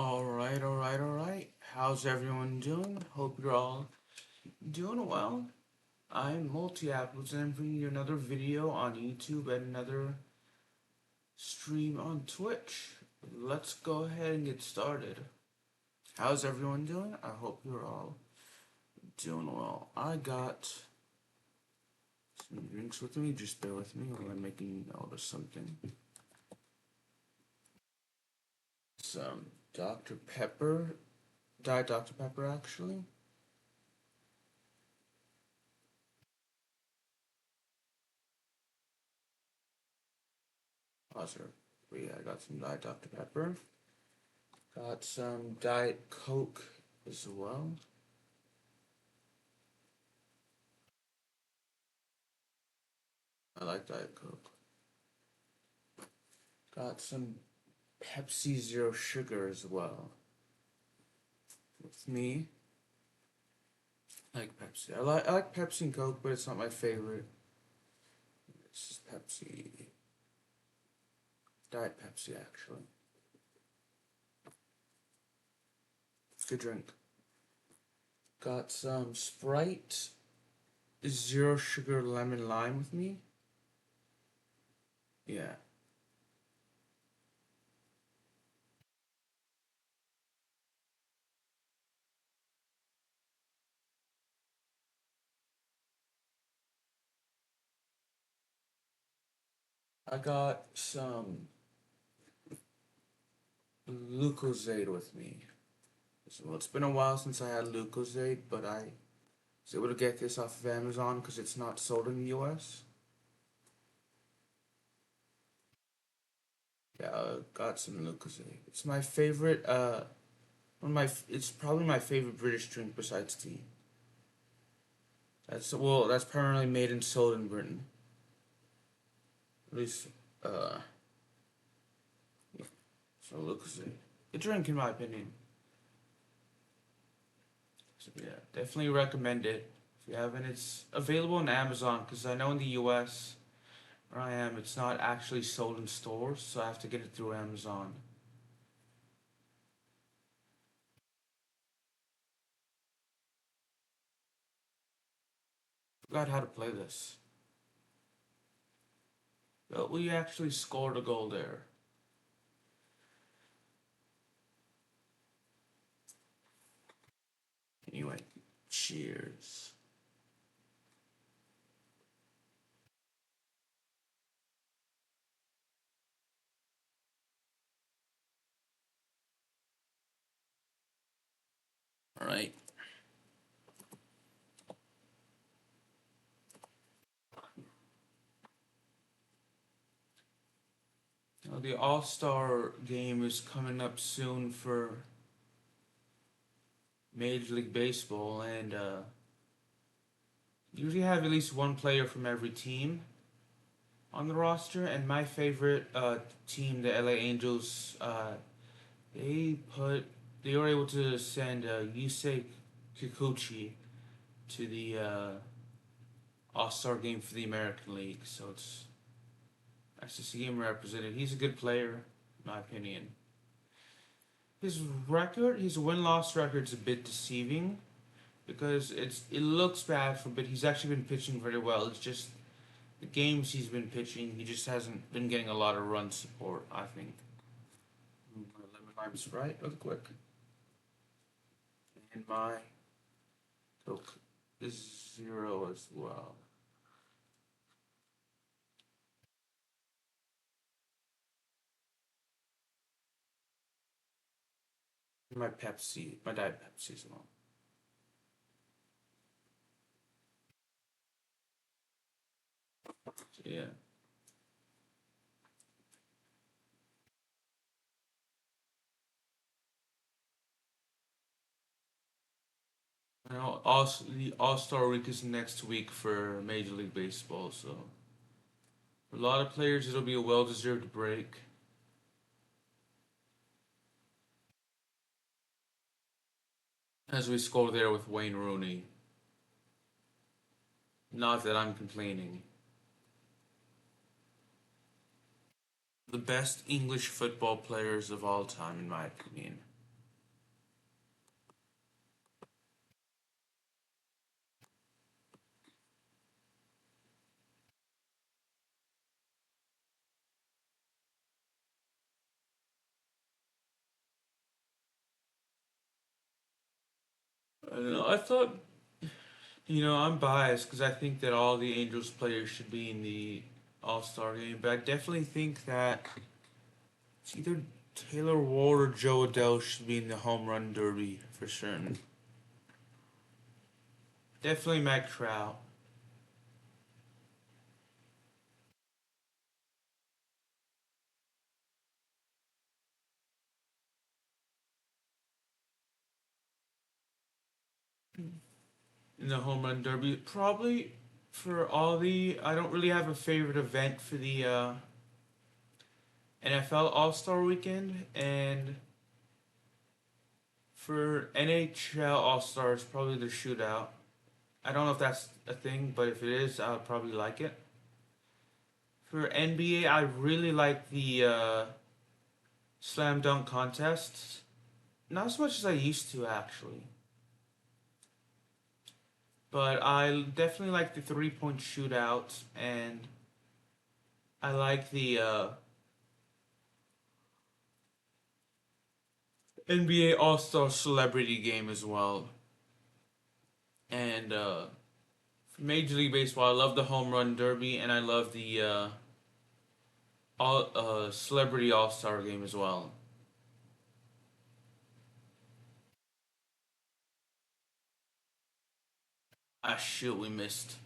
All right. How's everyone doing? Hope you're all doing well. I'm Multi-Apples and I'm bringing you another video on YouTube and another stream on Twitch. Let's go ahead and get started. How's everyone doing? I hope you're all doing well. I got some drinks with me. Just bear with me while I'm making note of something. Some Dr. Pepper, Diet Dr. Pepper actually. Positive. But yeah, I got some Diet Dr. Pepper. Got some Diet Coke as well. I like Diet Coke. Got some Pepsi Zero Sugar as well. With me, I like Pepsi. I like Pepsi and Coke, but it's not my favorite. This is Pepsi. Diet Pepsi, actually. Good drink. Got some Sprite Zero Sugar Lemon Lime with me. Yeah. I got some Lucozade with me. So it's been a while since I had Lucozade, but I was able to get this off of Amazon because it's not sold in the US. Yeah, got some Lucozade. It's my favorite. It's probably my favorite British drink besides tea. That's primarily made and sold in Britain. At least, uh, yeah, so Lucozade. Good drink in my opinion. So yeah, definitely recommend it if you haven't. It's available on Amazon because I know in the US where I am, it's not actually sold in stores, so I have to get it through Amazon. Forgot how to play this. But we actually scored a goal there. Anyway, cheers. All right. Now, the All Star game is coming up soon for Major League Baseball, and usually have at least one player from every team on the roster. And my favorite team, the LA Angels, they put they were able to send Yusei Kikuchi to the All Star game for the American League, so it's nice to see him represented. He's a good player, in my opinion. His win loss record's a bit deceiving because it looks bad but he's actually been pitching very well. It's just the games he's been pitching, he just hasn't been getting a lot of run support, I think. My lemon lime Sprite, real quick. And my Coke is zero as well. My Diet Pepsi as well. So, yeah. Now, also, the All Star Week is next week for Major League Baseball, so for a lot of players, it'll be a well deserved break. As we score there with Wayne Rooney. Not that I'm complaining. The best English football players of all time, in my opinion. don't know. I thought, I'm biased because I think that all the Angels players should be in the All Star game, but I definitely think that it's either Taylor Ward or Joe Adele should be in the home run derby for certain. Definitely Mac Trout. In the home run derby. Probably for all the. I don't really have a favorite event for the NFL All Star Weekend, and for NHL All Stars, probably the shootout. I don't know if that's a thing, but if it is, I'll probably like it. For NBA, I really like the slam dunk contests. Not as much as I used to, actually. But I definitely like the 3-point shootouts, and I like the NBA All Star Celebrity Game as well. And for Major League Baseball, I love the Home Run Derby, and I love the all Celebrity All Star Game as well. Ah, shoot, we missed.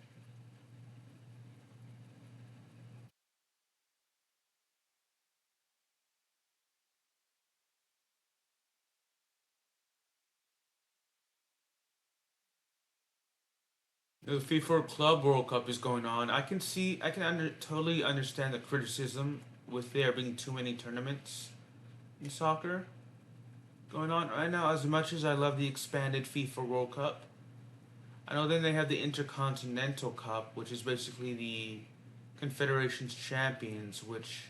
The FIFA Club World Cup is going on. I can totally understand the criticism with there being too many tournaments in soccer going on right now. As much as I love the expanded FIFA World Cup, I know then they have the Intercontinental Cup, which is basically the Confederations Champions, which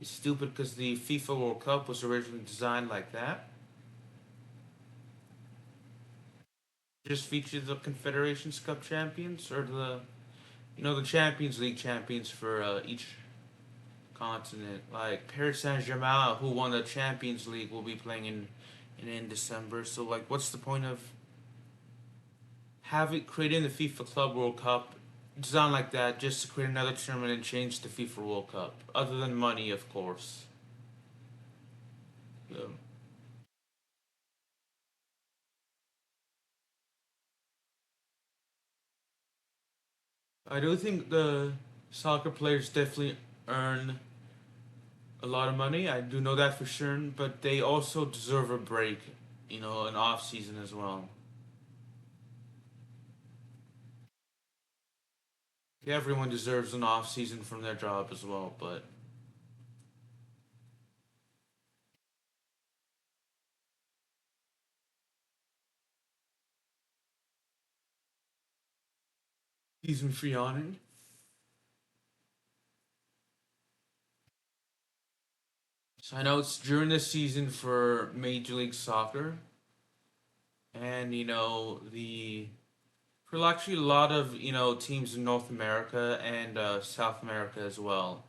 is stupid because the FIFA World Cup was originally designed like that. Just featured the Confederations Cup champions or the Champions League champions for each continent. Like Paris Saint Germain, who won the Champions League, will be playing in December. So like, what's the point of having creating the FIFA Club World Cup designed like that just to create another tournament and change the FIFA World Cup? Other than money, of course. So, I do think the soccer players definitely earn a lot of money. I do know that for sure, but they also deserve a break, an off season as well. Yeah, everyone deserves an off season from their job as well, but season free on. So I know it's during the season for Major League Soccer, and the for actually a lot of teams in North America and South America as well.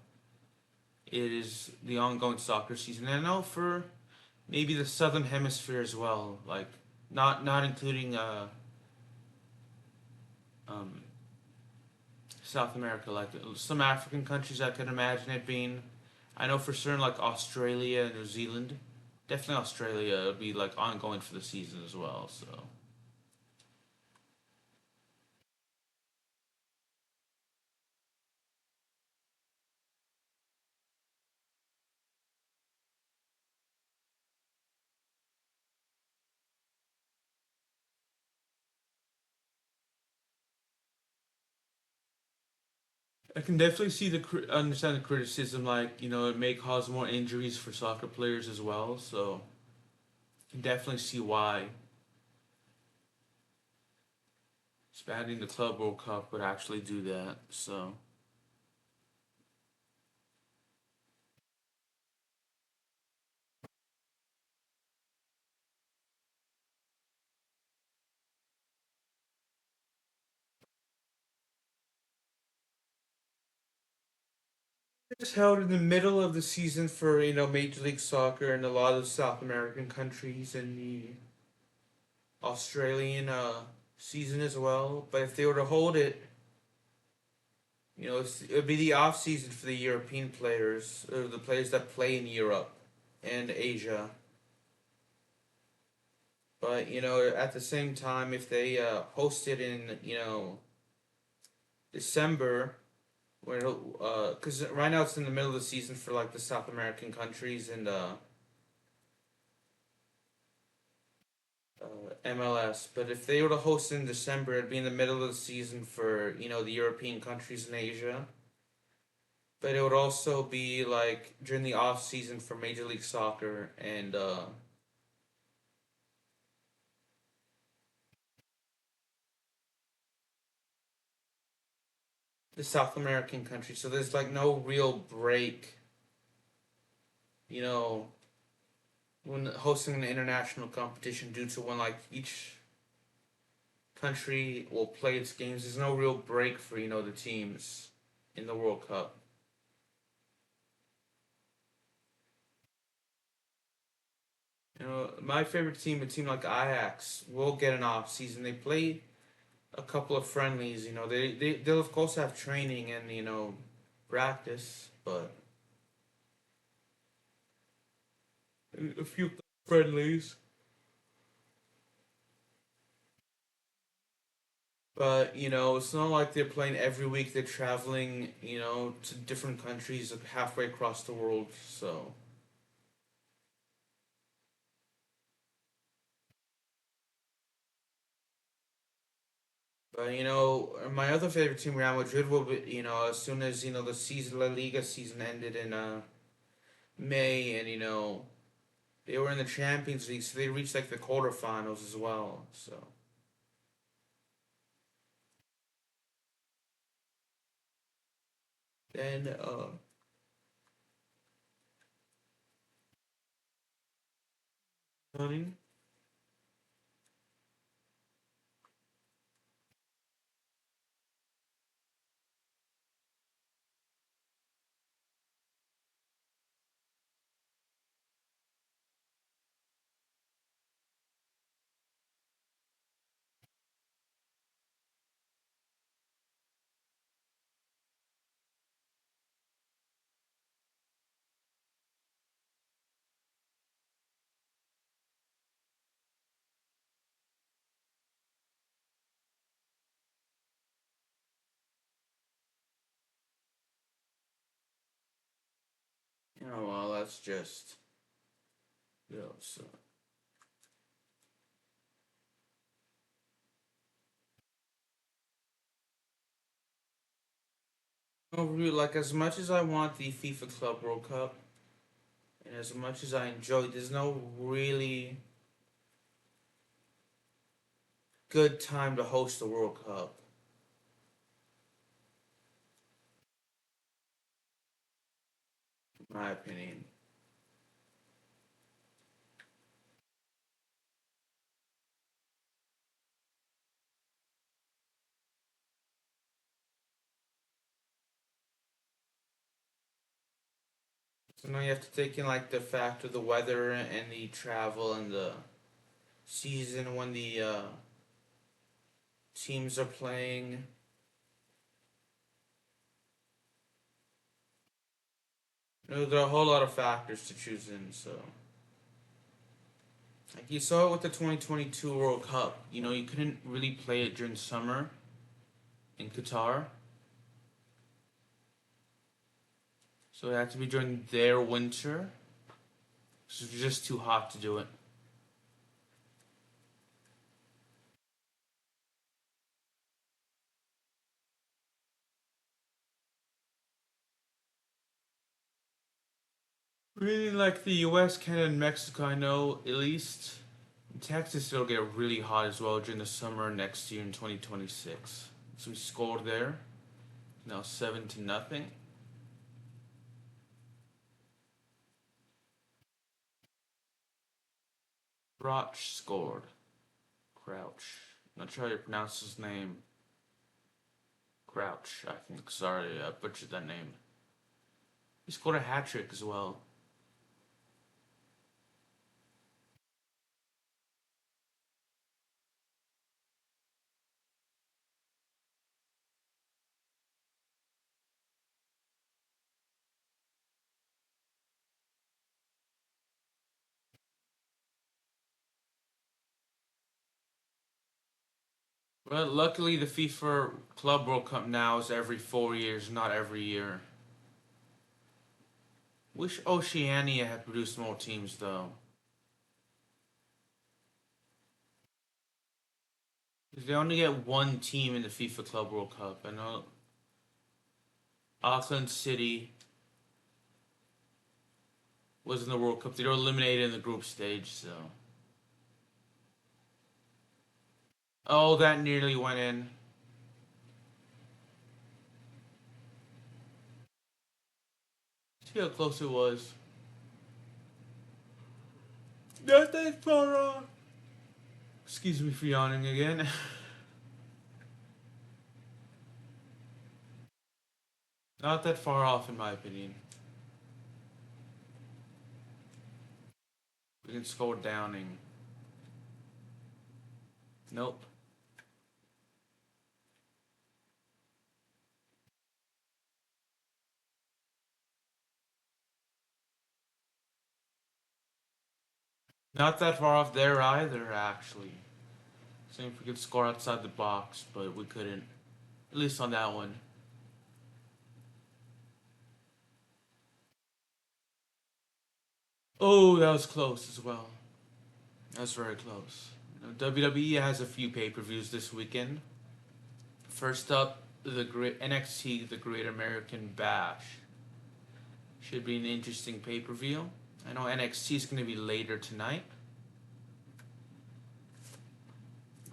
It is the ongoing soccer season, and I know for maybe the Southern Hemisphere as well, like not including um, South America, like some African countries. I could imagine it being. I know for certain, like Australia, New Zealand, definitely Australia would be like ongoing for the season as well. So I can definitely see understand the criticism. Like it may cause more injuries for soccer players as well. So I can definitely see why expanding the Club World Cup would actually do that. So it's held in the middle of the season for Major League Soccer in a lot of South American countries and the Australian season as well. But if they were to hold it, it would be the off season for the European players, or the players that play in Europe and Asia. But at the same time, if they host it in December, where because right now it's in the middle of the season for like the South American countries and MLS. But if they were to host in December, it'd be in the middle of the season for the European countries in Asia. But it would also be like during the off season for Major League Soccer and the South American countries. So there's like no real break, you know, when hosting an international competition due to when like each country will play its games. There's no real break for the teams in the World Cup. My favorite team, a team like Ajax, will get an off season. They play a couple of friendlies. They'll of course have training and practice, but a few friendlies. But it's not like they're playing every week. They're traveling, to different countries like halfway across the world. So, but my other favorite team, Real Madrid, will be as soon as the season La Liga season ended in May, and they were in the Champions League, so they reached like the quarterfinals as well. So then, honey, well, that's just so. No, really, like as much as I want the FIFA Club World Cup, and as much as I enjoy, there's no really good time to host the World Cup, in my opinion. So now you have to take in like the fact of the weather and the travel and the season when the teams are playing. There are a whole lot of factors to choose in. So, like you saw it with the 2022 World Cup. You couldn't really play it during summer in Qatar, so it had to be during their winter. So it was just too hot to do it. Really, like the U.S., Canada, and Mexico, I know at least. In Texas, it'll get really hot as well during the summer next year in 2026. So we scored there. Now 7-0. Crouch scored. Crouch. Not sure how you pronounce his name. Crouch, I think. Sorry, I butchered that name. He scored a hat trick as well. Well, luckily the FIFA Club World Cup now is every 4 years, not every year. Wish Oceania had produced more teams though. 'Cause they only get one team in the FIFA Club World Cup. I know Auckland City was in the World Cup. They were eliminated in the group stage, so. Oh, that nearly went in. See how close it was. Not that far off. Excuse me for yawning again. Not that far off, in my opinion. We can score Downing. Nope. Not that far off there either, actually. Same if we could score outside the box, but we couldn't. At least on that one. Oh, that was close as well. That was very close. WWE has a few pay-per-views this weekend. First up, the great NXT, the Great American Bash. Should be an interesting pay-per-view. I know NXT is going to be later tonight.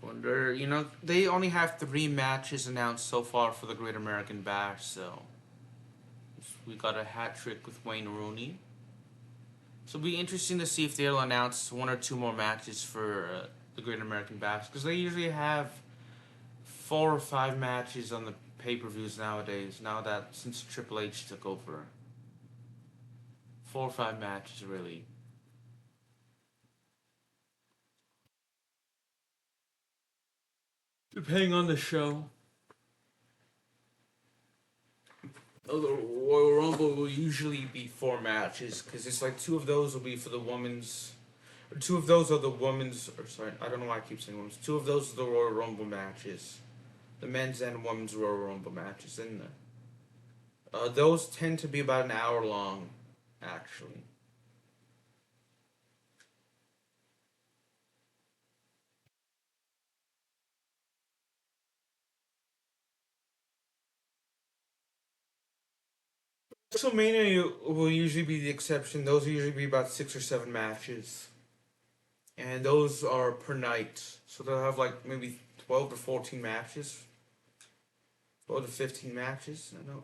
Wonder, they only have 3 matches announced so far for the Great American Bash, so we got a hat trick with Wayne Rooney. So it'll be interesting to see if they'll announce 1 or 2 more matches for the Great American Bash, because they usually have 4 or 5 matches on the pay-per-views nowadays. Now that since Triple H took over, 4 or 5 matches really. Depending on the show. Oh, the Royal Rumble will usually be 4 matches because it's like 2 of those will be for the women's. Or 2 of those are the women's. Or sorry, I don't know why I keep saying women's. 2 of those are the Royal Rumble matches, the men's and women's Royal Rumble matches, and those tend to be about an hour long, actually. WrestleMania will usually be the exception. Those will usually be about 6 or 7 matches, and those are per night. So they'll have like maybe 12 to 14 matches, 12 to 15 matches. I know.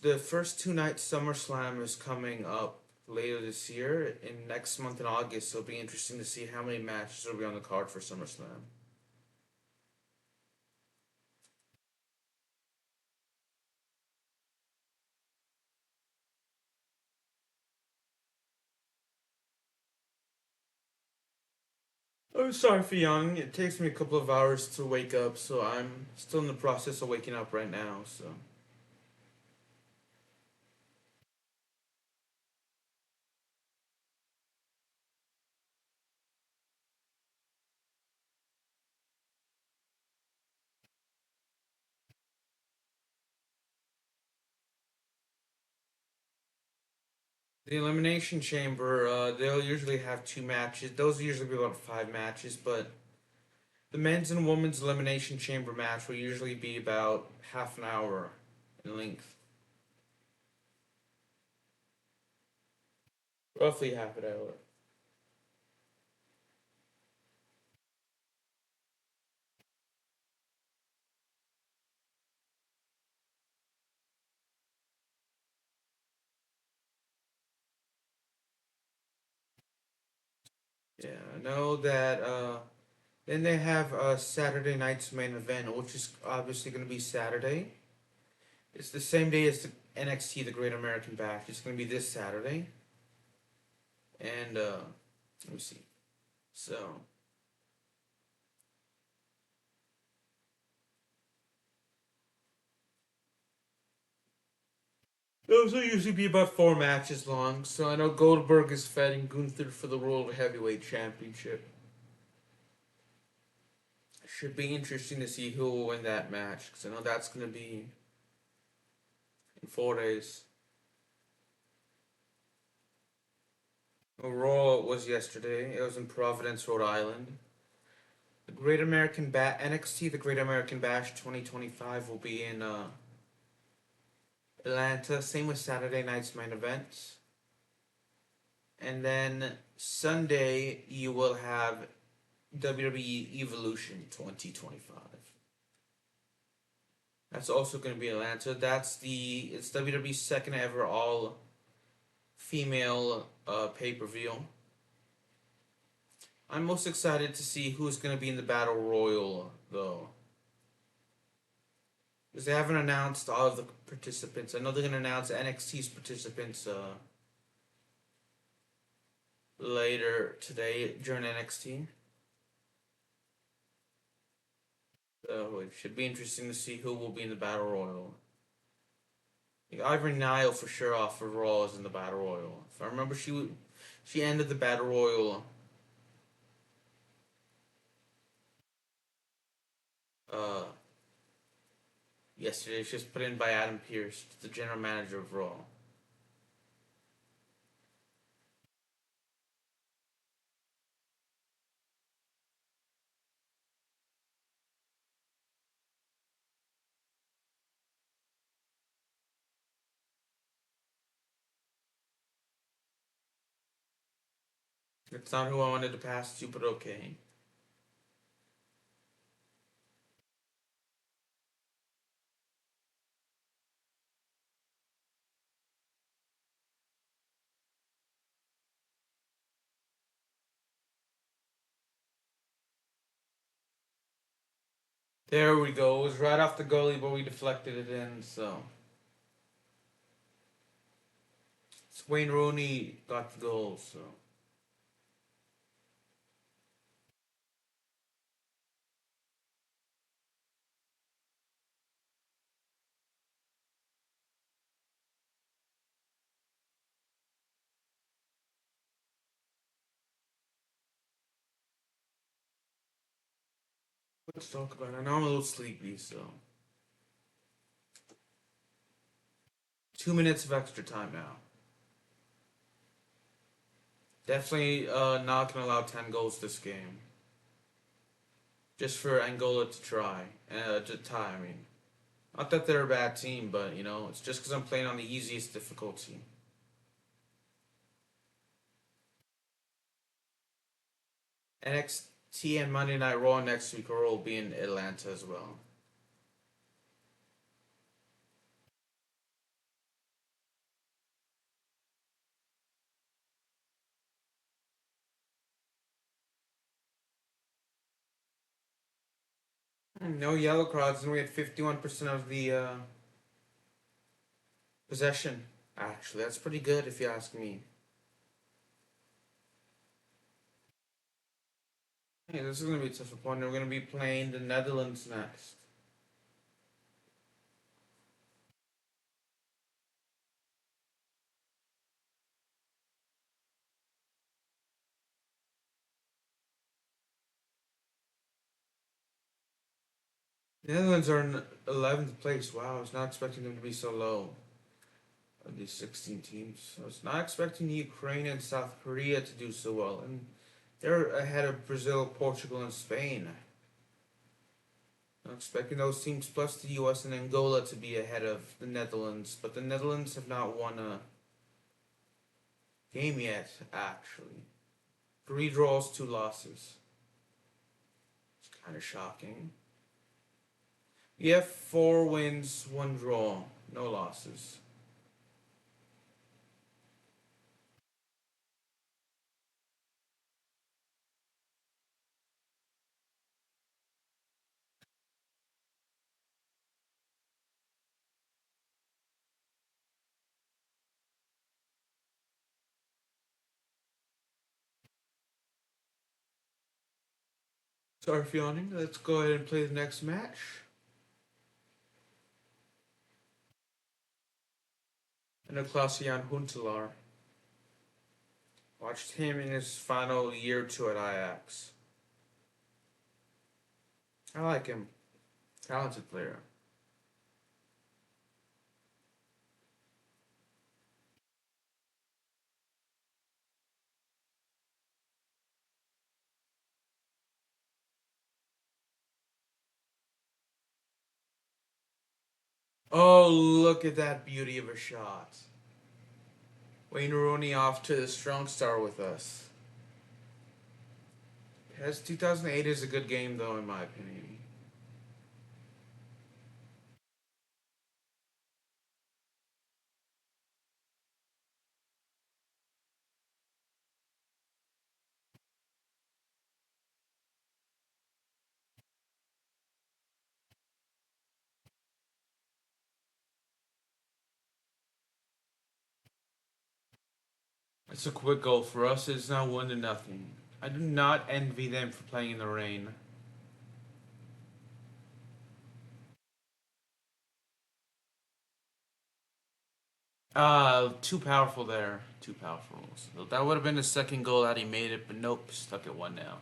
The first 2 nights SummerSlam is coming up later this year in next month in August. So it'll be interesting to see how many matches will be on the card for SummerSlam. I'm sorry for yawning. It takes me a couple of hours to wake up, so I'm still in the process of waking up right now. So. The Elimination Chamber, they'll usually have 2 matches. Those usually be about 5 matches, but the men's and women's Elimination Chamber match will usually be about half an hour in length. Roughly half an hour. Yeah, I know that. Then they have Saturday night's main event, which is obviously going to be Saturday. It's the same day as the NXT, the Great American Bash. It's going to be this Saturday. And let me see. So those will usually be about 4 matches long. So I know Goldberg is fighting Gunther for the World Heavyweight Championship. Should be interesting to see who will win that match, because I know that's going to be in 4 days. Raw was yesterday. It was in Providence, Rhode Island. The Great American NXT, the Great American Bash 2025 will be in Atlanta. Same with Saturday night's main event. And then Sunday you will have WWE Evolution 2025. That's also going to be in Atlanta. It's WWE's second ever all female pay-per-view. I'm most excited to see who's going to be in the Battle Royal, though. Because they haven't announced all of the participants. I know they're going to announce NXT's participants later today during NXT. So it should be interesting to see who will be in the Battle Royal. Like Ivory Nile for sure off for Raw is in the Battle Royal. If I remember, she ended the Battle Royal uh, yesterday. She was put in by Adam Pearce, the general manager of Raw. It's not who I wanted to pass to, but okay. There we go. It was right off the goalie, but we deflected it in, so. Wayne Rooney got the goal, so. Let's talk about it. I know I'm a little sleepy, so. 2 minutes of extra time now. Definitely not going to allow 10 goals this game. Just for Angola to try. To tie, I mean. Not that they're a bad team, but, it's just because I'm playing on the easiest difficulty. NXT and Monday Night Raw next week will be in Atlanta as well. No yellow cards, and we had 51% of the possession. Actually, that's pretty good if you ask me. Hey, this is going to be a tough opponent. We're going to be playing the Netherlands next. The Netherlands are in 11th place. Wow, I was not expecting them to be so low. Of these 16 teams. I was not expecting Ukraine and South Korea to do so well. And they're ahead of Brazil, Portugal, and Spain. I'm expecting those teams plus the US and Angola to be ahead of the Netherlands. But the Netherlands have not won a game yet, actually. 3 draws, 2 losses. It's kind of shocking. We have 4 wins, 1 draw, no losses. Sorry for yawning. Let's go ahead and play the next match. And Klaas-Jan Huntelaar. Watched him in his final year or two at Ajax. I like him. Talented player. Oh, look at that beauty of a shot. Wayne Rooney off to the strong start with us. Yes, 2008 is a good game, though, in my opinion. It's a quick goal for us. It's now 1-0. I do not envy them for playing in the rain. Too powerful there. Too powerful. So that would have been the second goal that he made it, but nope, stuck at one now.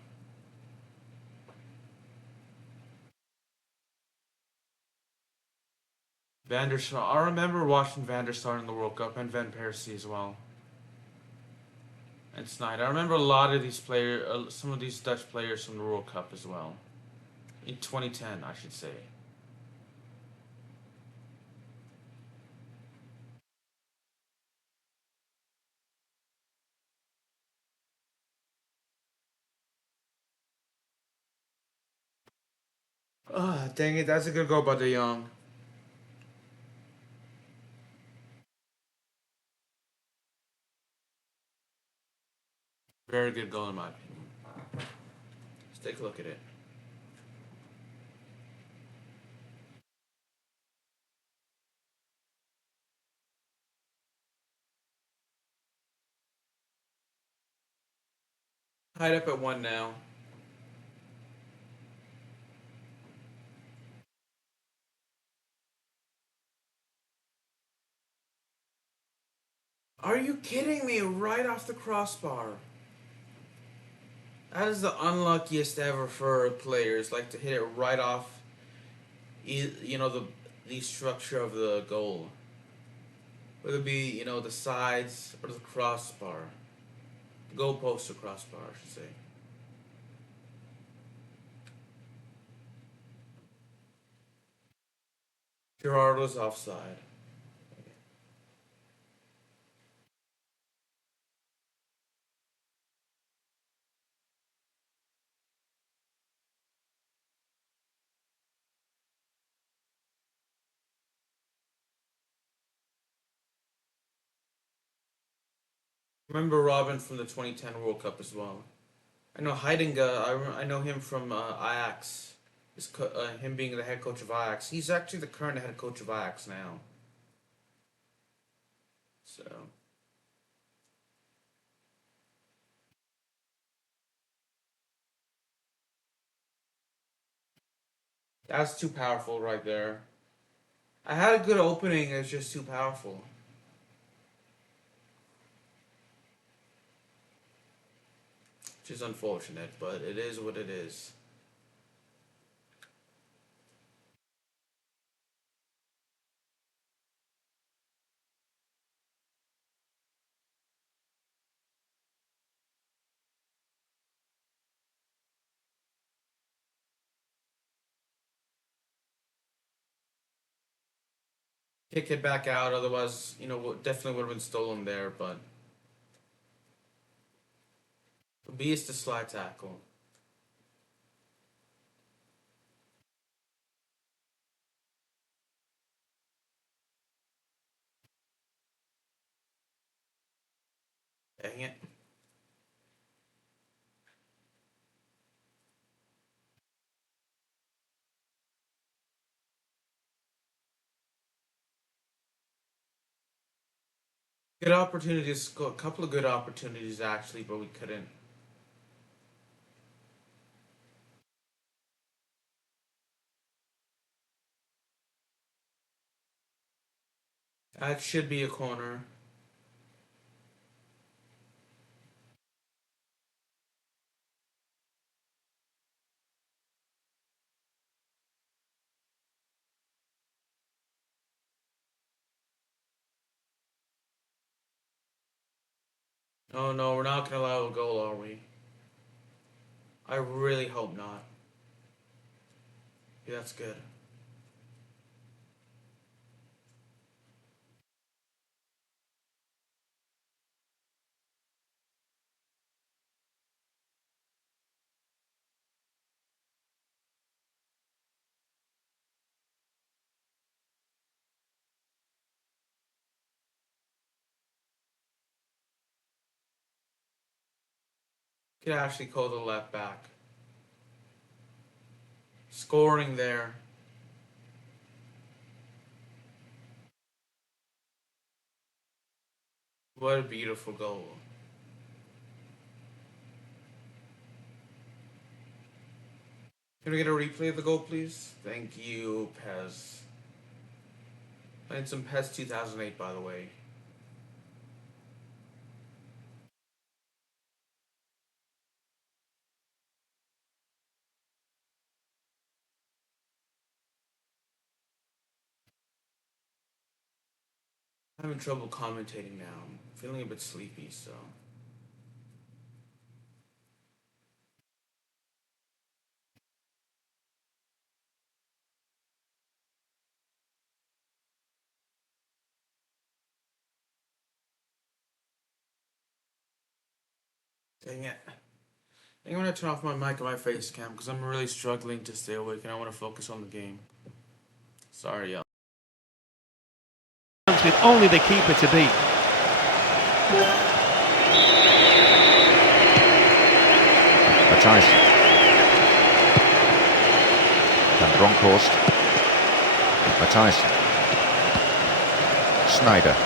Van der Sar. I remember watching Van der Sar in the World Cup and Van Persie as well. And Snyder. I remember a lot of these players, some of these Dutch players from the World Cup as well. In 2010, I should say. Ah, dang it, that's a good goal by De Jong. Very good goal in my opinion. Let's take a look at it. Tied up at one now. Are you kidding me? Right off the crossbar. That is the unluckiest ever for players. Like to hit it right off, the structure of the goal. Whether it be the sides or the crossbar, the goalpost or crossbar, I should say. Gerardo's offside. Remember Robin from the 2010 World Cup as well. I know Heidinga. I know him from Ajax. Him being the head coach of Ajax. He's actually the current head coach of Ajax now. So that's too powerful right there. I had a good opening. It's just too powerful. Which is unfortunate, but it is what it is. Kick it back out, otherwise, definitely would have been stolen there, but the beast the slide tackle. Dang it. Good opportunities, a couple of good opportunities actually, but we couldn't. That should be a corner. Oh no, we're not gonna allow a goal, are we? I really hope not. Yeah, that's good. Could actually call the left back. Scoring there. What a beautiful goal. Can we get a replay of the goal, please? Thank you, Pez. Playing some Pez 2008, by the way. I'm having trouble commentating now. I'm feeling a bit sleepy, so. Dang it. I think I'm gonna turn off my mic and my face cam because I'm really struggling to stay awake and I want to focus on the game. Sorry, y'all. With only the keeper to beat. Matthijs. Van Bronckhorst. Matthijs. Sneijder.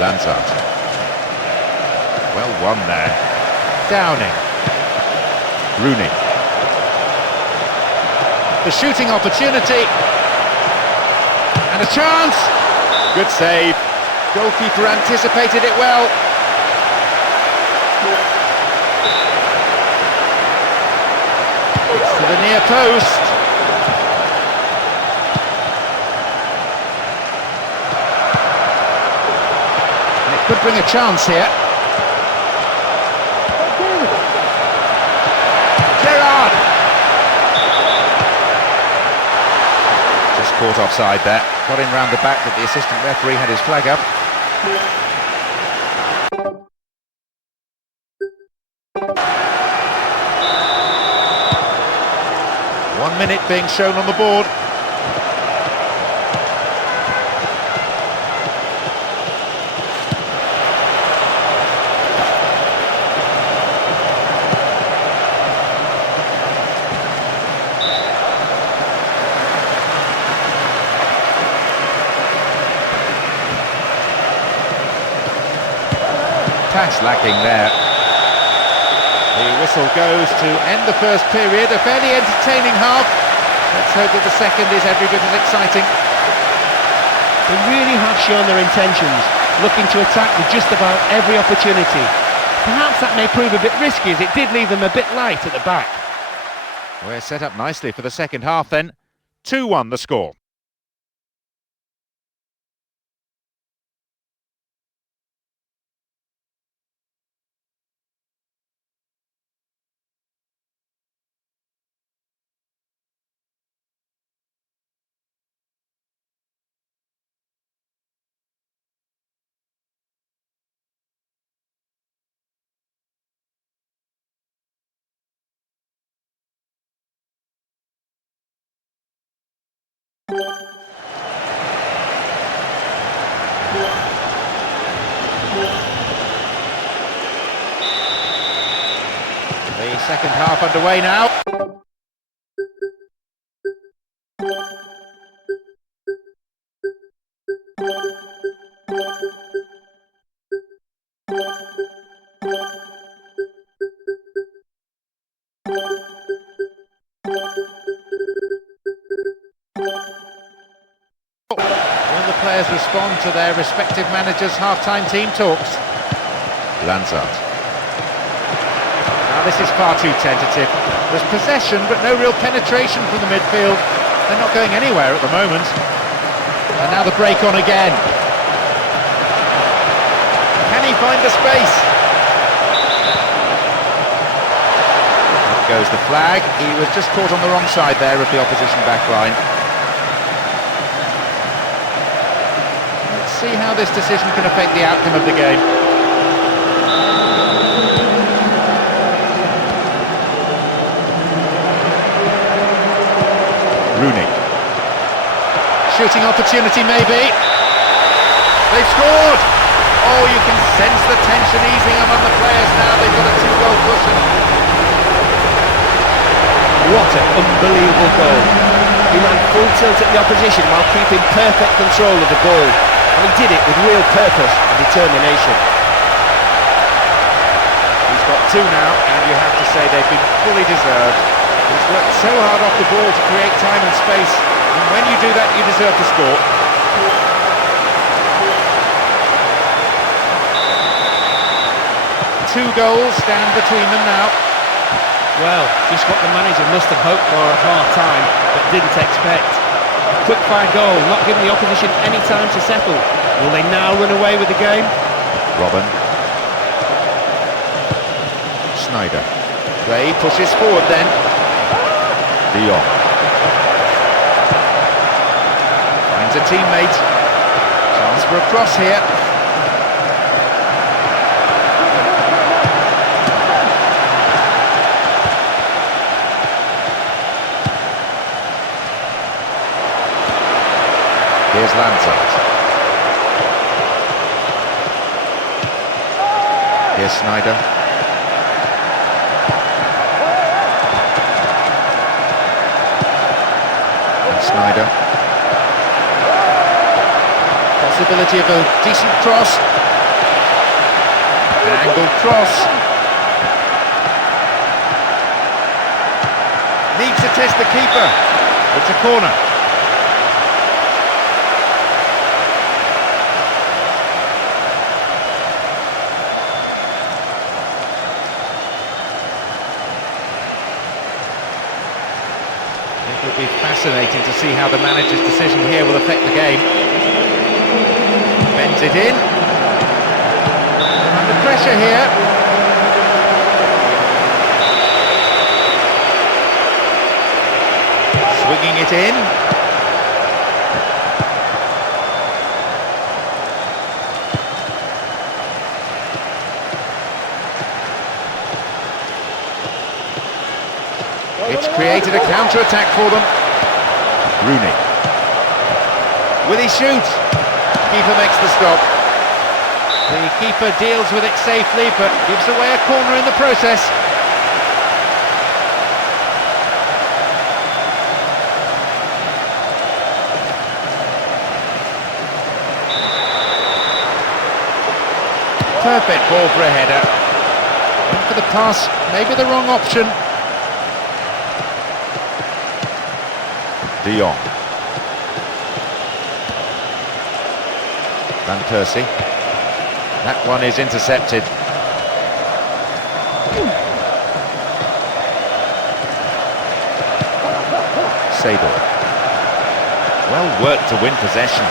Lanzart. Well won there. Downing. Rooney. The shooting opportunity. And a chance! Good save. Goalkeeper anticipated it well. It's to the near post. And it could bring a chance here. Gerrard! Just caught offside there. Got in round the back, but the assistant referee had his flag up. 1 minute being shown on the board. Pass lacking there. The whistle goes to end the first period, a fairly entertaining half. Let's hope that the second is every bit as exciting. They really have shown their intentions, looking to attack with just about every opportunity. Perhaps that may prove a bit risky as it did leave them a bit light at the back. We're set up nicely for the second half then. 2-1 the score. The second half underway now. Will the players respond to their respective managers' half-time team talks? Lanzart. Now this is far too tentative. There's possession but no real penetration from the midfield. They're not going anywhere at the moment. And now the break on again. find the space. Up goes the flag. He was just caught on the wrong side there of the opposition back line. Let's see how this decision can affect the outcome of the game. Rooney. Shooting opportunity maybe. They've scored! Oh, you can sense the tension easing among the players now. They've got a 2-goal cushion. What an unbelievable goal. He ran full tilt at the opposition while keeping perfect control of the goal. And he did it with real purpose and determination. He's got 2 now, and you have to say they've been fully deserved. He's worked so hard off the ball to create time and space, and when you do that, you deserve to score. Two goals stand between them now. Well, just what the manager must have hoped for at half-time, but didn't expect. A quick-fire goal, not giving the opposition any time to settle. Will they now run away with the game? Robin. Sneijder. Play pushes forward then. De Jong. Finds a teammate. Chance for a cross here. Here's Lansert. Here's Sneijder. Sneijder. Possibility of a decent cross. An angled cross. Needs to test the keeper. It's a corner. It will be fascinating to see how the manager's decision here will affect the game. Bends it in. Under pressure here. Swinging it in. It's created a counter-attack for them. Rooney. Will he shoot? Keeper makes the stop. The keeper deals with it safely, but gives away a corner in the process. Perfect ball for a header. Went for the pass, maybe the wrong option. De Jong. Van Persie. That one is intercepted. Sable. Well worked to win possession.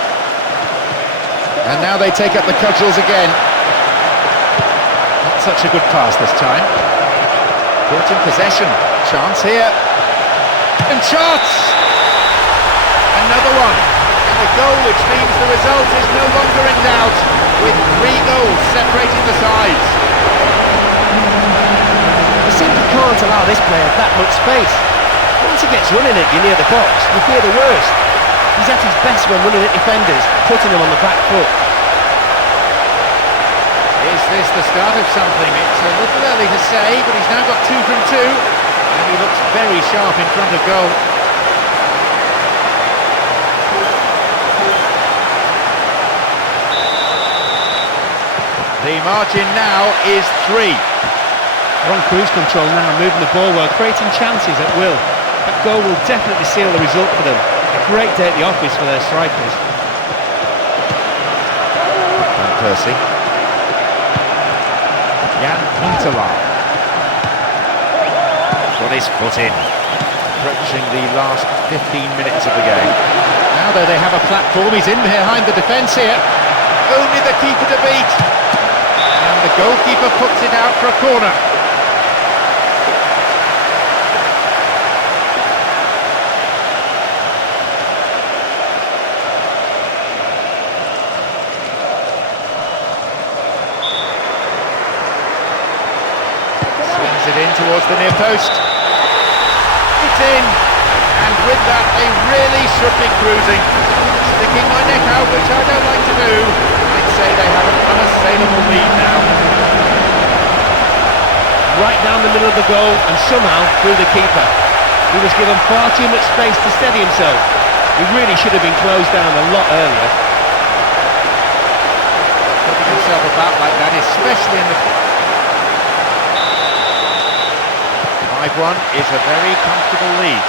And now they take up the cudgels again. Not such a good pass this time. Built in possession. Chance here. And chance! Another one, and a goal which means the result is no longer in doubt, with 3 goals separating the sides. You simply can't allow this player that much space. Once he gets running at you near the box, you fear the worst. He's at his best when running at defenders, putting them on the back foot. Is this the start of something? It's a little early to say, but he's now got 2 from 2, and he looks very sharp in front of goal. The margin now is 3. They're on cruise control now, moving the ball well, creating chances at will. That goal will definitely seal the result for them. A great day at the office for their strikers. Van Persie. Jan Huntelaar. Got his foot in. Approaching the last 15 minutes of the game. Now though they have a platform, he's in behind the defence here. Only the keeper to beat. Goalkeeper puts it out for a corner. Swings it in towards the near post. It's in, and with that they really should be cruising. Sticking my neck out, which I don't like to do. I'd say they have an unassailable lead now. Right down the middle of the goal and somehow through the keeper. He was given far too much space to steady himself. He really should have been closed down a lot earlier. Putting himself about like that, especially in the... 5-1 is a very comfortable lead.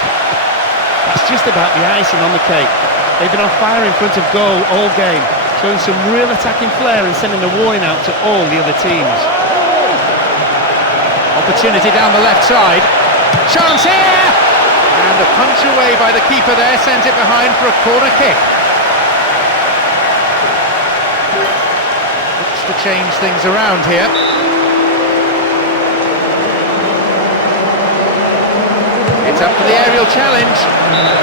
That's just about the icing on the cake. They've been on fire in front of goal all game, showing some real attacking flair and sending a warning out to all the other teams. Opportunity down the left side. Chance here! And a punch away by the keeper there sends it behind for a corner kick. Looks to change things around here. It's up for the aerial challenge.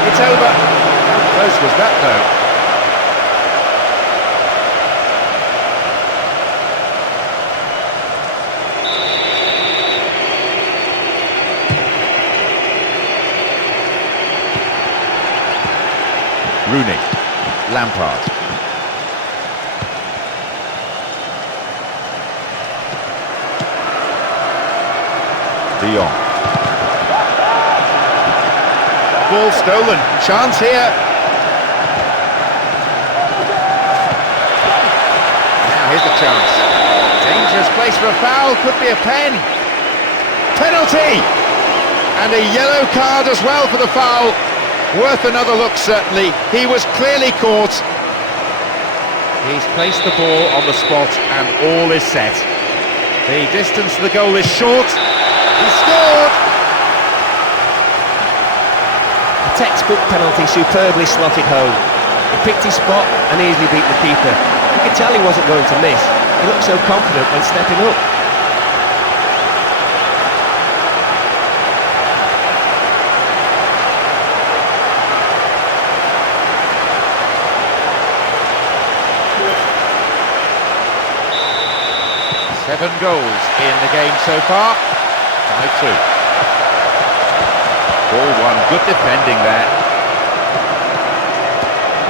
It's over. How close was that though? Rooney, Lampard. De Jong. Ball stolen, chance here. Now here's the chance. Dangerous place for a foul, could be a pen. Penalty! And a yellow card as well for the foul. Worth another look, certainly. He was clearly caught. He's placed the ball on the spot and all is set. The distance to the goal is short. He scored! A textbook penalty superbly slotted home. He picked his spot and easily beat the keeper. You could tell he wasn't going to miss. He looked so confident when stepping up. Seven goals in the game so far. 5-2. Ball one, good defending there.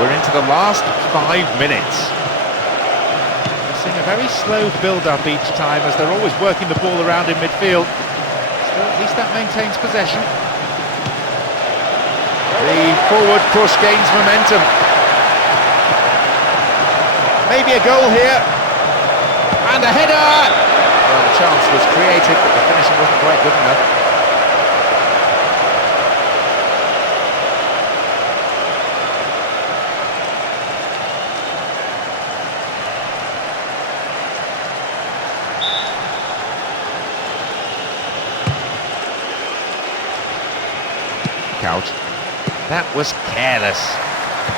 We're into the last 5 minutes. We're seeing a very slow build-up each time as they're always working the ball around in midfield. So at least that maintains possession. The forward push gains momentum. Maybe a goal here. And a header! Well, the chance was created, but the finishing wasn't quite good enough. Couch. That was careless.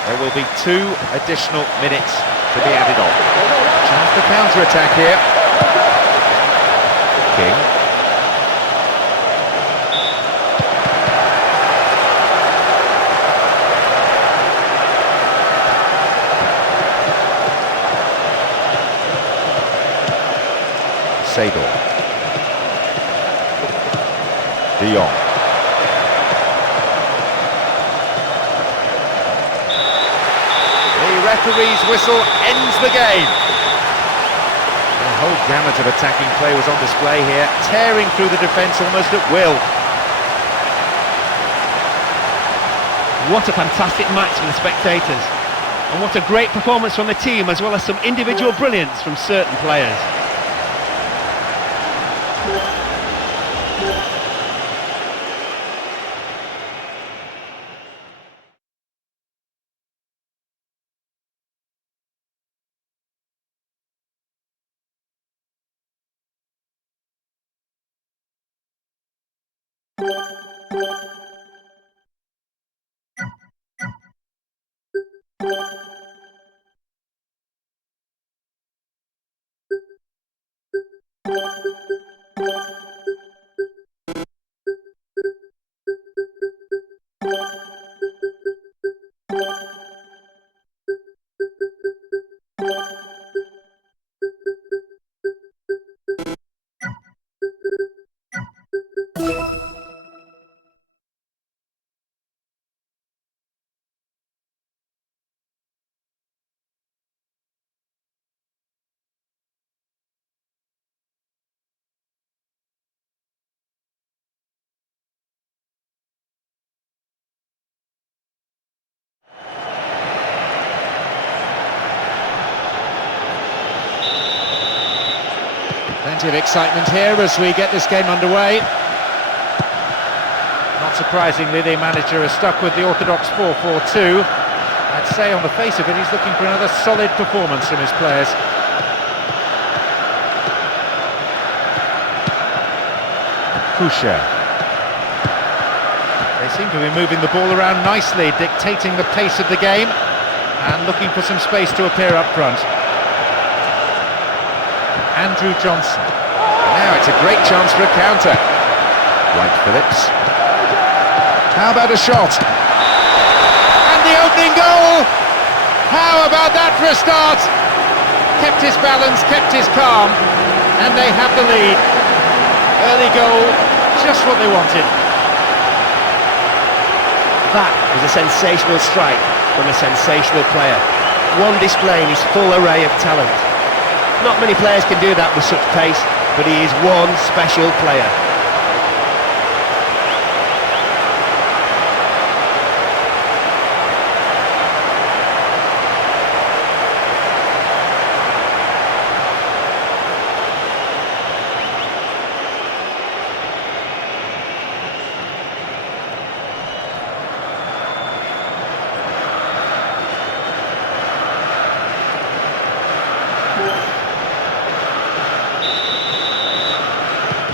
There will be 2 additional minutes to be added on. Chance to counter-attack here. King. Sador. De Jong. The referee's whistle ends the game. The whole gamut of attacking play was on display here, tearing through the defence almost at will. What a fantastic match for the spectators. And what a great performance from the team, as well as some individual brilliance from certain players. Plenty of excitement here as we get this game underway. Not surprisingly, the manager is stuck with the orthodox 4-4-2. I'd say on the face of it, he's looking for another solid performance from his players. Kusha. They seem to be moving the ball around nicely, dictating the pace of the game and looking for some space to appear up front. Andrew Johnson. Now it's a great chance for a counter. White Phillips. How about a shot? And the opening goal! How about that for a start? Kept his balance, kept his calm, and they have the lead. Early goal, just what they wanted. That was a sensational strike from a sensational player. One displaying his full array of talent. Not many players can do that with such pace, but he is one special player.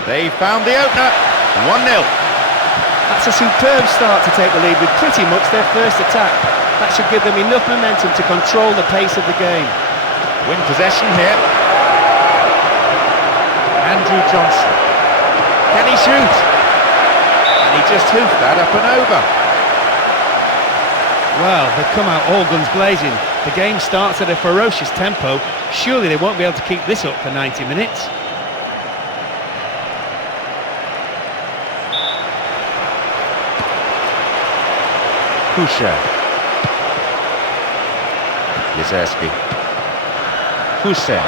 They found the opener, 1-0. That's a superb start to take the lead with pretty much their first attack. That should give them enough momentum to control the pace of the game. Win possession here. Andrew Johnson. Can he shoot? And he just hoofed that up and over. Well, they've come out all guns blazing. The game starts at a ferocious tempo. Surely they won't be able to keep this up for 90 minutes. Kusha. Jezerski. Hussein.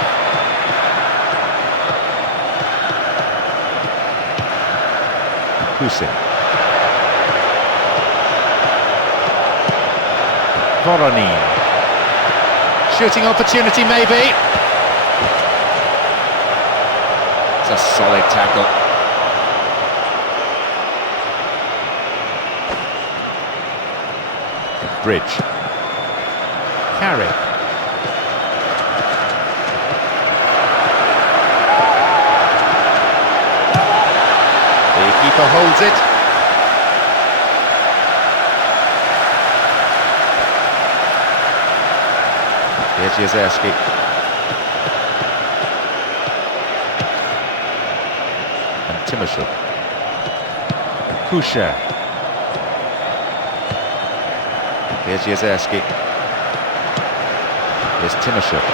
Hussein. Voronin. Shooting opportunity maybe. It's a solid tackle. Bridge. Carry. The keeper holds it. Here's Jezerski. And Timoshuk. Kusha. Here's Jezerski. Here's Timoshuk.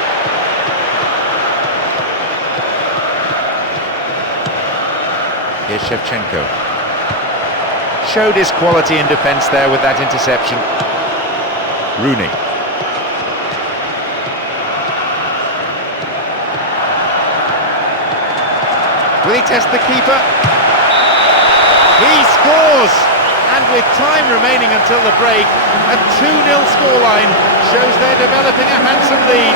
Here's Shevchenko. Showed his quality in defence there with that interception. Rooney. Will he test the keeper? He scores! And with time remaining until the break, a 2-0 scoreline shows they're developing a handsome lead.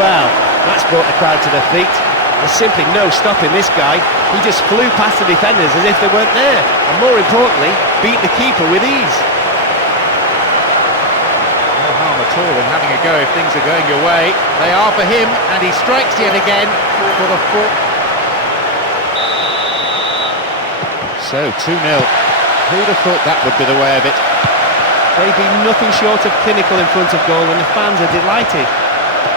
Well, that's brought the crowd to their feet. There's simply no stopping this guy. He just flew past the defenders as if they weren't there, and more importantly, beat the keeper with ease. No harm at all in having a go if things are going your way. They are for him, and he strikes yet again for the fourth. So, 2-0. Who'd have thought that would be the way of it? They've been nothing short of clinical in front of goal, and the fans are delighted.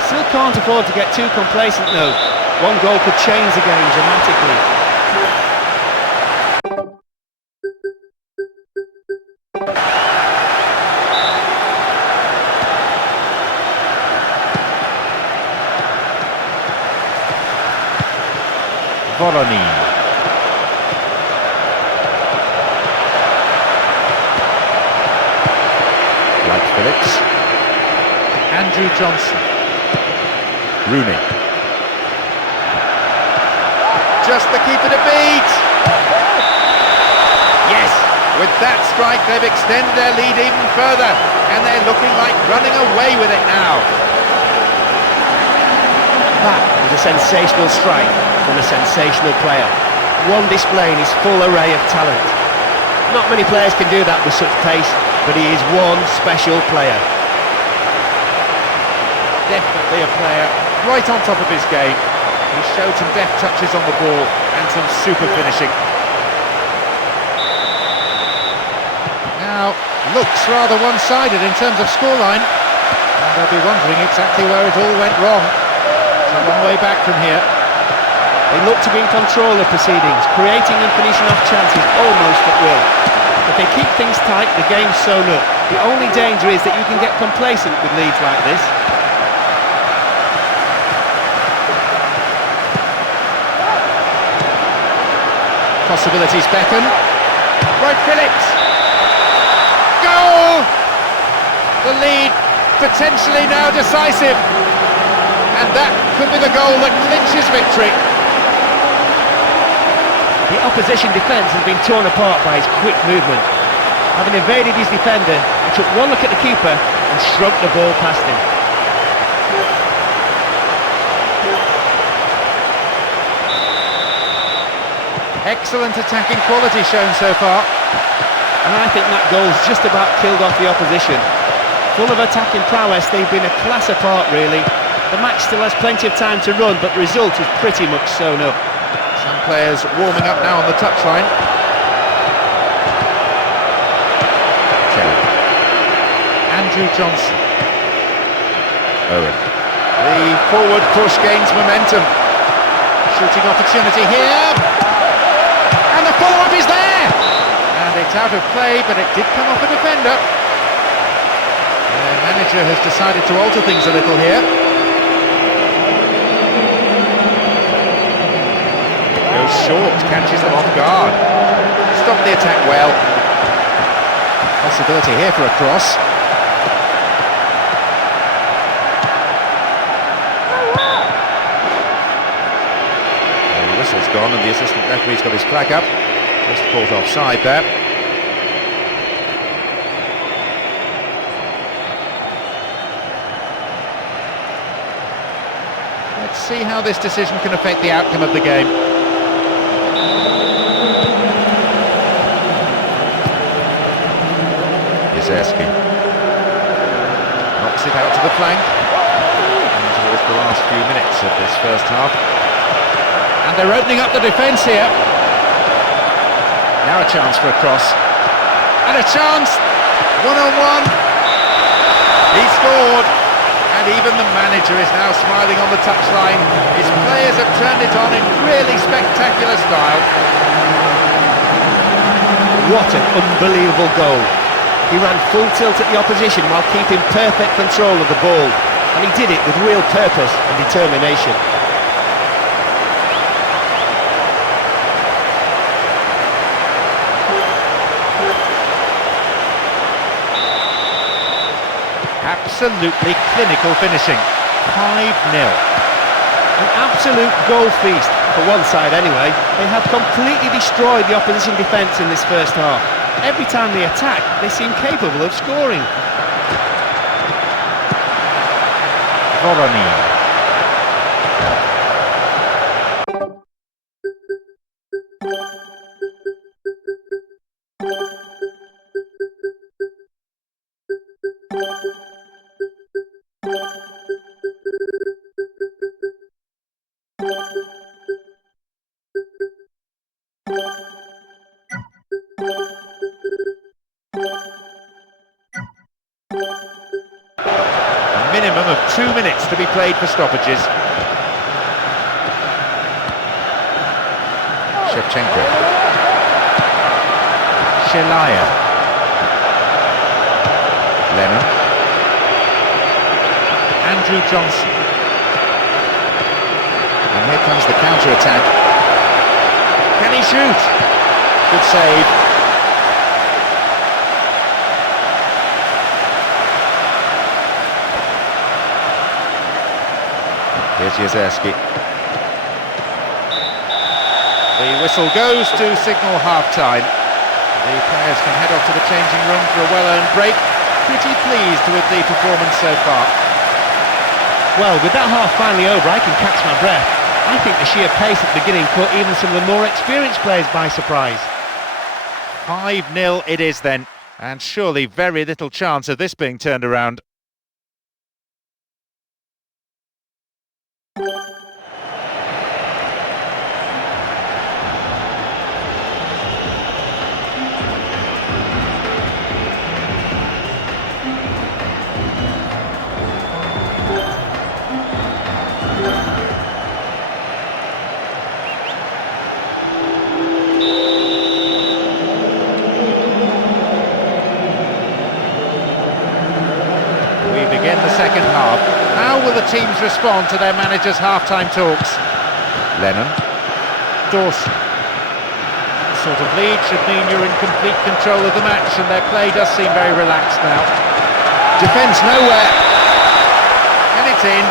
Still can't afford to get too complacent though. One goal could change the game dramatically. Voronin. Wright Phillips. Andrew Johnson. Rooney. Just the keeper to beat! Yes! With that strike they've extended their lead even further, and they're looking like running away with it now. That was a sensational strike from a sensational player. One displaying his full array of talent. Not many players can do that with such pace, but he is one special player. Definitely a player right on top of his game. He showed some deft touches on the ball and some super finishing. Now, looks rather one-sided in terms of scoreline, and they'll be wondering exactly where it all went wrong. It's a long way back from here. They look to be in control of proceedings, creating and finishing off chances almost at will. If they keep things tight, the game's sewn up. The only danger is that you can get complacent with leads like this. Possibilities beckon. Wright Phillips. Goal! The lead potentially now decisive. And that could be the goal that clinches victory. The opposition defence has been torn apart by his quick movement. Having evaded his defender, he took one look at the keeper and shrugged the ball past him. Excellent attacking quality shown so far. And I think that goal's just about killed off the opposition. Full of attacking prowess, they've been a class apart really. The match still has plenty of time to run, but the result is pretty much sewn up. Some players warming up now on the touchline. Terry. Andrew Johnson. Owen. The forward push gains momentum. Shooting opportunity here. And the follow-up is there! And it's out of play, but it did come off a defender. The manager has decided to alter things a little here. Goes short, catches them off guard. Stopped the attack well. Possibility here for a cross. The whistle's gone and the assistant referee's got his flag up. Just caught offside there. Let's see how this decision can affect the outcome of the game. Jezerski knocks it out to the flank and towards the last few minutes of this first half. And they're opening up the defence here. Now a chance for a cross. And a chance! One-on-one! He scored! And even the manager is now smiling on the touchline. His players have turned it on in really spectacular style. What an unbelievable goal. He ran full tilt at the opposition while keeping perfect control of the ball. And he did it with real purpose and determination. Absolutely clinical finishing. 5-0. An absolute goal feast, for one side anyway. They have completely destroyed the opposition defence in this first half. Every time they attack, they seem capable of scoring. Voronin. A minimum of 2 minutes to be played for stoppages. Shevchenko. Shelaya. Lennon. Andrew Johnson. And here comes the counter-attack. Can he shoot? Good save. Here's Jezerski. The whistle goes to signal half-time. The players can head off to the changing room for a well-earned break. Pretty pleased with the performance so far. Well, with that half finally over, I can catch my breath. I think the sheer pace at the beginning caught even some of the more experienced players by surprise. 5-0 it is then, and surely very little chance of this being turned around. We begin the second half. How will the teams respond to their manager's half-time talks? Lennon. Dawson. The sort of lead should mean you're in complete control of the match, and their play does seem very relaxed now. Defence nowhere. And it's in.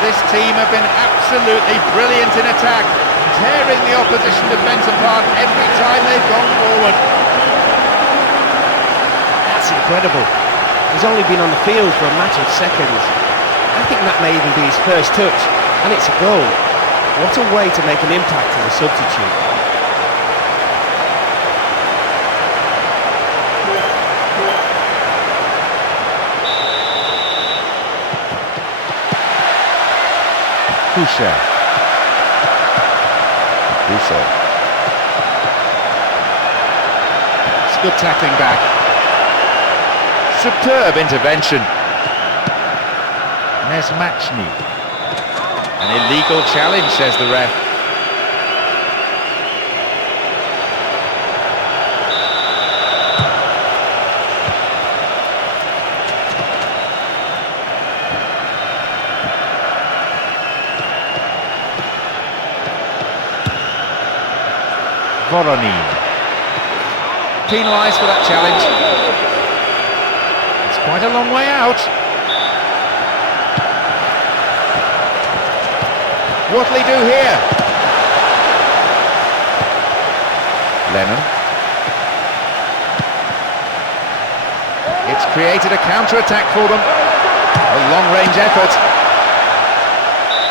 This team have been absolutely brilliant in attack, tearing the opposition defence apart every time they've gone forward. That's incredible. He's only been on the field for a matter of seconds. I think that may even be his first touch, and it's a goal. What a way to make an impact as a substitute. Kusha. Russo. It's good tackling back. Superb intervention. Nesmachny. An illegal challenge, says the ref. Voronin. Penalised for that challenge. It's quite a long way out. What'll he do here? Lennon. It's created a counter-attack for them. A long-range effort.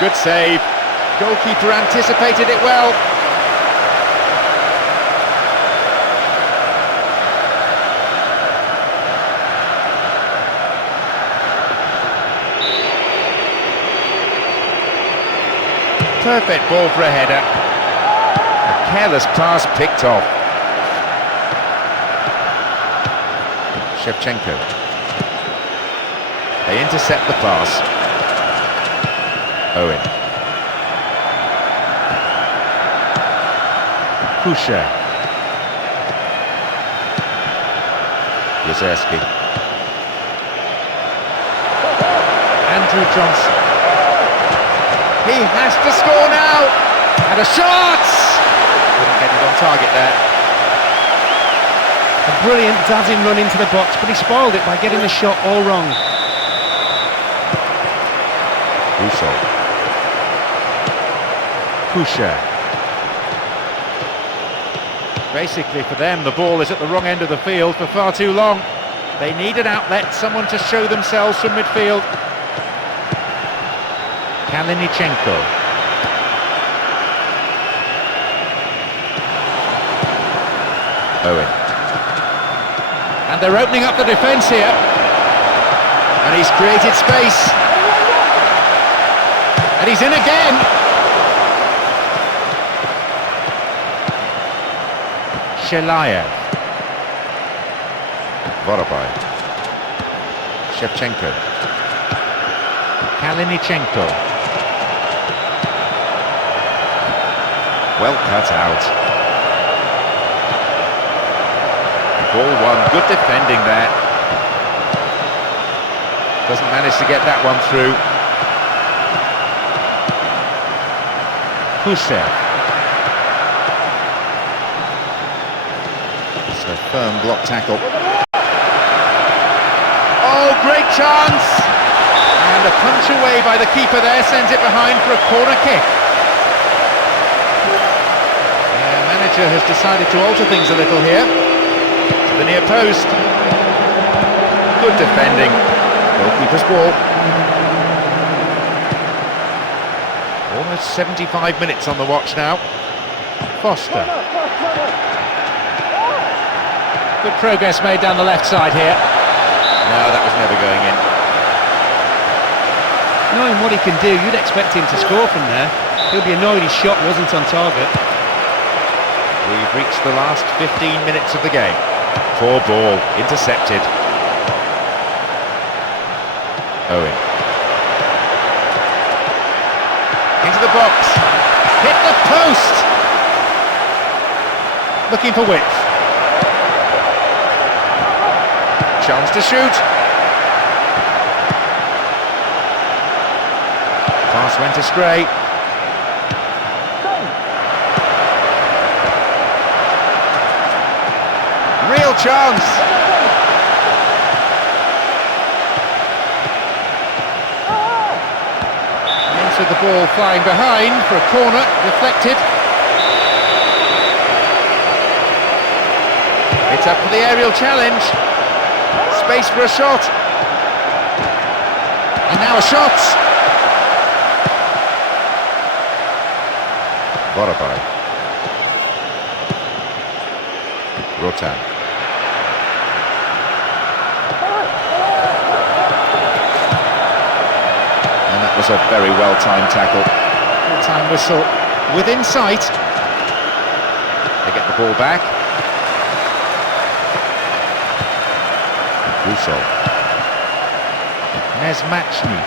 Good save. Goalkeeper anticipated it well. Perfect ball for a header. A careless pass picked off. Shevchenko. They intercept the pass. Owen. Kusha. Jezerski. Andrew Johnson. He has to score now! And a shot! Couldn't get it on target there. A brilliant dazzling run into the box, but he spoiled it by getting the shot all wrong. Russo. Kusha. Basically for them, the ball is at the wrong end of the field for far too long. They need an outlet, someone to show themselves from midfield. Kalinichenko. Owen. And they're opening up the defence here. And he's created space. And he's in again. Shelaya. Vorobai. Shevchenko. Kalinichenko. Well cut out. Ball won, good defending there. Doesn't manage to get that one through. Hussein. It's a firm block tackle. Oh, great chance! And a punch away by the keeper there sends it behind for a corner kick. The manager has decided to alter things a little here. To the near post. Good defending. Goalkeeper's ball. Almost 75 minutes on the watch now. Foster. Good progress made down the left side here. No, that was never going in. Knowing what he can do, you'd expect him to score from there. He'll be annoyed his shot wasn't on target. We've reached the last 15 minutes of the game. Poor ball, intercepted. Owen. Into the box. Hit the post! Looking for width. Chance to shoot. Pass went astray. Real chance. With the ball flying behind for a corner, deflected. It's up for the aerial challenge. Space for a shot. And now a shot. Borabai. Rotan. Was a very well-timed tackle. Full-time whistle Within sight. They get the ball back. Rusol. Nezmachny.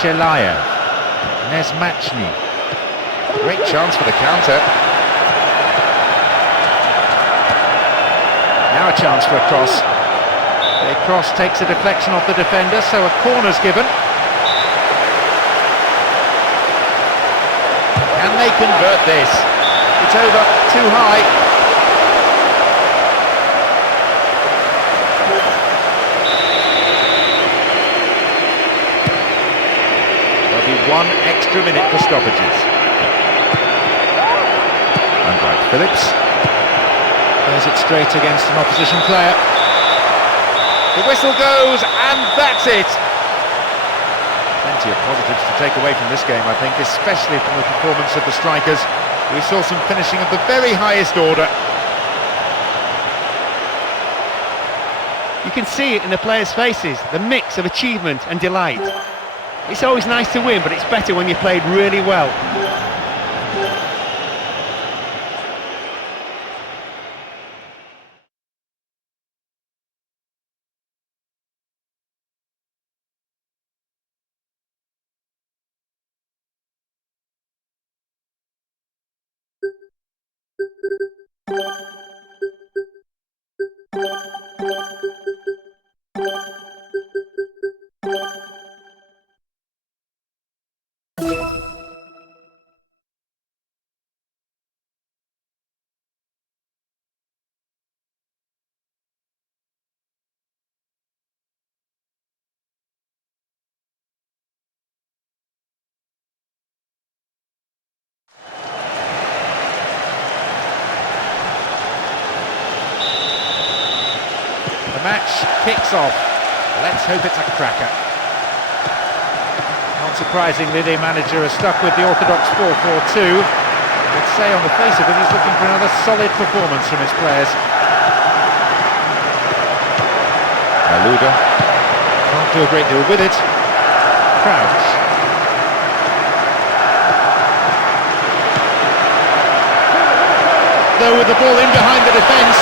Shelayev. Nezmachny. Great chance for the counter. Now a chance for a cross. The cross takes a deflection off the defender, so a corner's given. Can they convert this? It's over, too high. There'll be 1 extra minute for stoppages. And right, Phillips. Plays it straight against an opposition player. The whistle goes, and that's it! Plenty of positives to take away from this game, I think, especially from the performance of the strikers. We saw some finishing of the very highest order. You can see it in the players' faces, the mix of achievement and delight. It's always nice to win, but it's better when you played really well. The match kicks off. Let's hope it's a cracker. Not surprisingly, the manager has stuck with the orthodox 4-4-2. I'd say on the face of it, he's looking for another solid performance from his players. Maluda can't do a great deal with it. Crouch. Though with the ball in behind the defence,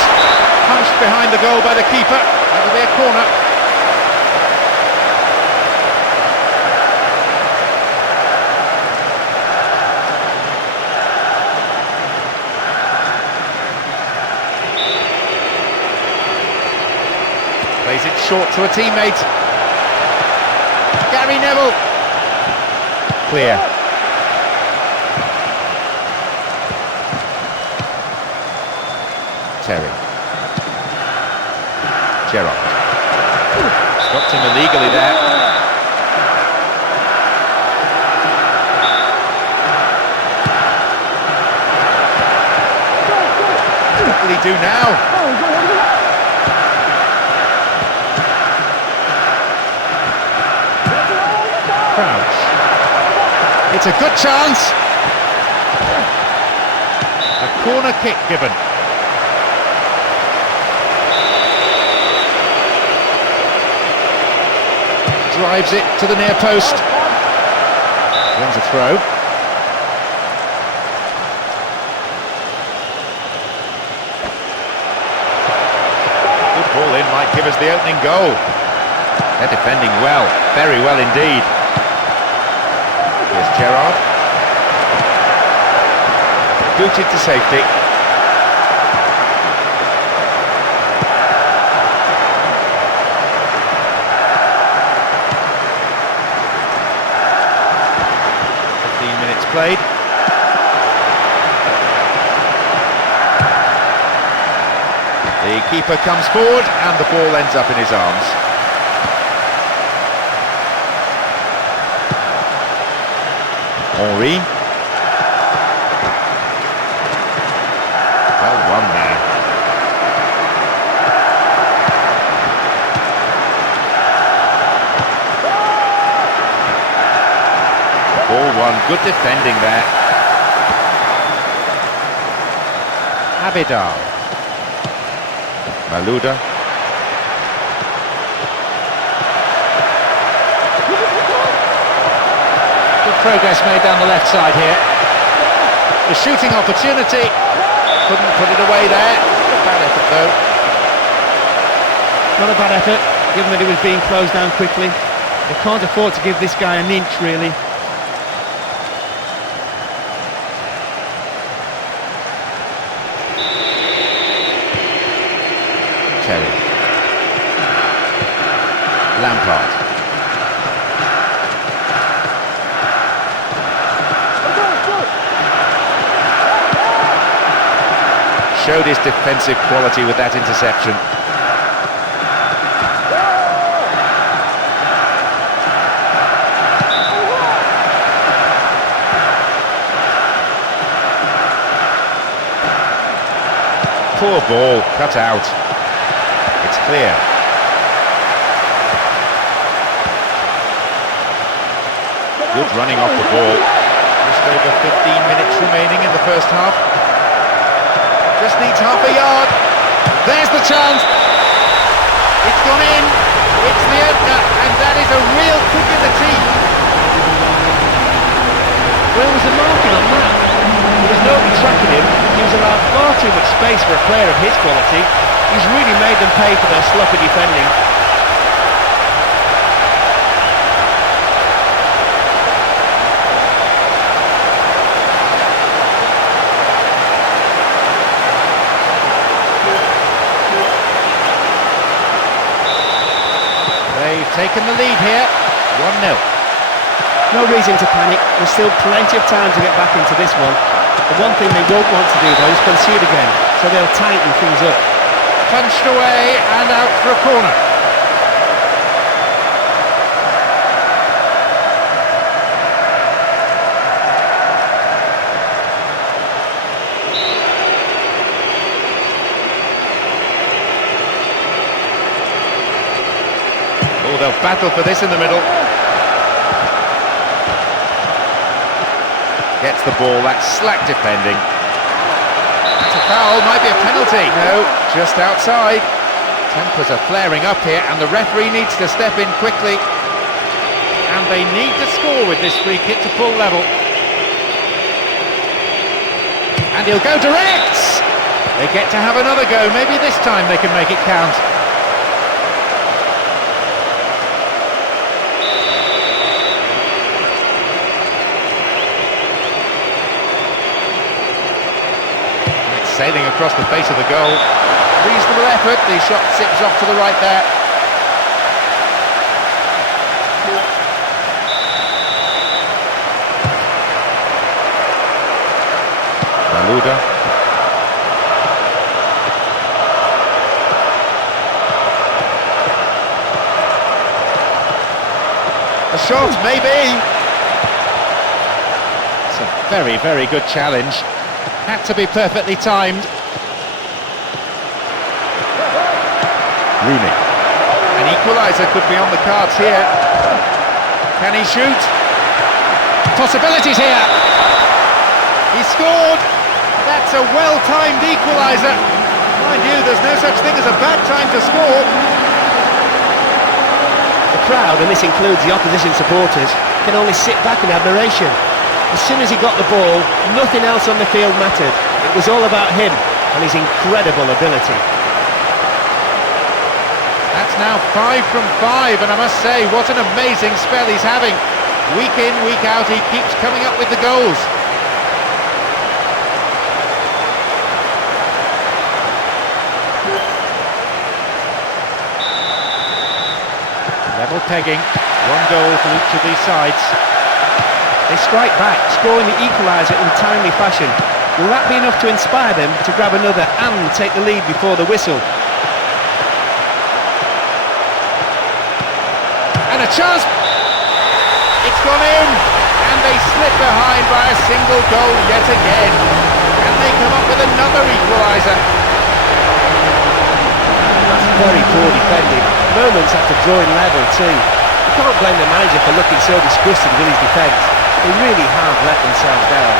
punched behind the goal by the keeper. That'll be a corner. Plays it short to a teammate. Gary Neville. Clear. Terry. Gerrard. Stopped him illegally there. What will he do now? Crouch. It's a good chance. A corner kick given. Drives it to the near post. Wins a throw. Good ball in, might give us the opening goal. They're defending well, very well indeed. Here's Gerrard. Booted to safety. Played. The keeper comes forward and the ball ends up in his arms. Henry. Well won there. Ball won, good defending there. Abidal. Malouda. Good progress made down the left side here. The shooting opportunity. Couldn't put it away there. Bad effort though. Not a bad effort, given that he was being closed down quickly. They can't afford to give this guy an inch, really. Terry. Lampard. Showed his defensive quality with that interception. Poor ball, cut out. It's clear. Good running off the ball. Just over 15 minutes remaining in the first half. Just needs half a yard. There's the chance. It's gone in. It's the opener, and that is a real kick in the teeth. Where was the marking on that? There was nobody tracking him. He was allowed far too much space for a player of his quality. He's really made them pay for their sloppy defending. They've taken the lead here, 1-0. No reason to panic. There's still plenty of time to get back into this one. The one thing they won't want to do, though, is concede again, so they'll tighten things up. Punched away and out for a corner. Oh, they'll battle for this in the middle. Gets the ball, that's slack defending. It's a foul, might be a penalty. No, just outside. Tempers are flaring up here and the referee needs to step in quickly. And they need to score with this free kick to full level. And he'll go direct! They get to have another go, maybe this time they can make it count. Sailing across the face of the goal. Reasonable effort, the shot zips off to the right there. Luda. A shot, maybe. It's a very, very good challenge. Had to be perfectly timed. Rooney. An equaliser could be on the cards here. Can he shoot? Possibilities here. He scored. That's a well-timed equaliser. Mind you, there's no such thing as a bad time to score. The crowd, and this includes the opposition supporters, can only sit back in admiration. As soon as he got the ball, nothing else on the field mattered. It was all about him and his incredible ability. That's now 5 from 5, and I must say, what an amazing spell he's having. Week in, week out, he keeps coming up with the goals. Level pegging, 1 goal for each of these sides. They strike back, scoring the equaliser in timely fashion. Will that be enough to inspire them to grab another and take the lead before the whistle? And a chance! It's gone in! And they slip behind by a single goal yet again. And they come up with another equaliser. That's very poor defending. Moments after drawing level too. You can't blame the manager for looking so disgusted with his defence. They really have let themselves down.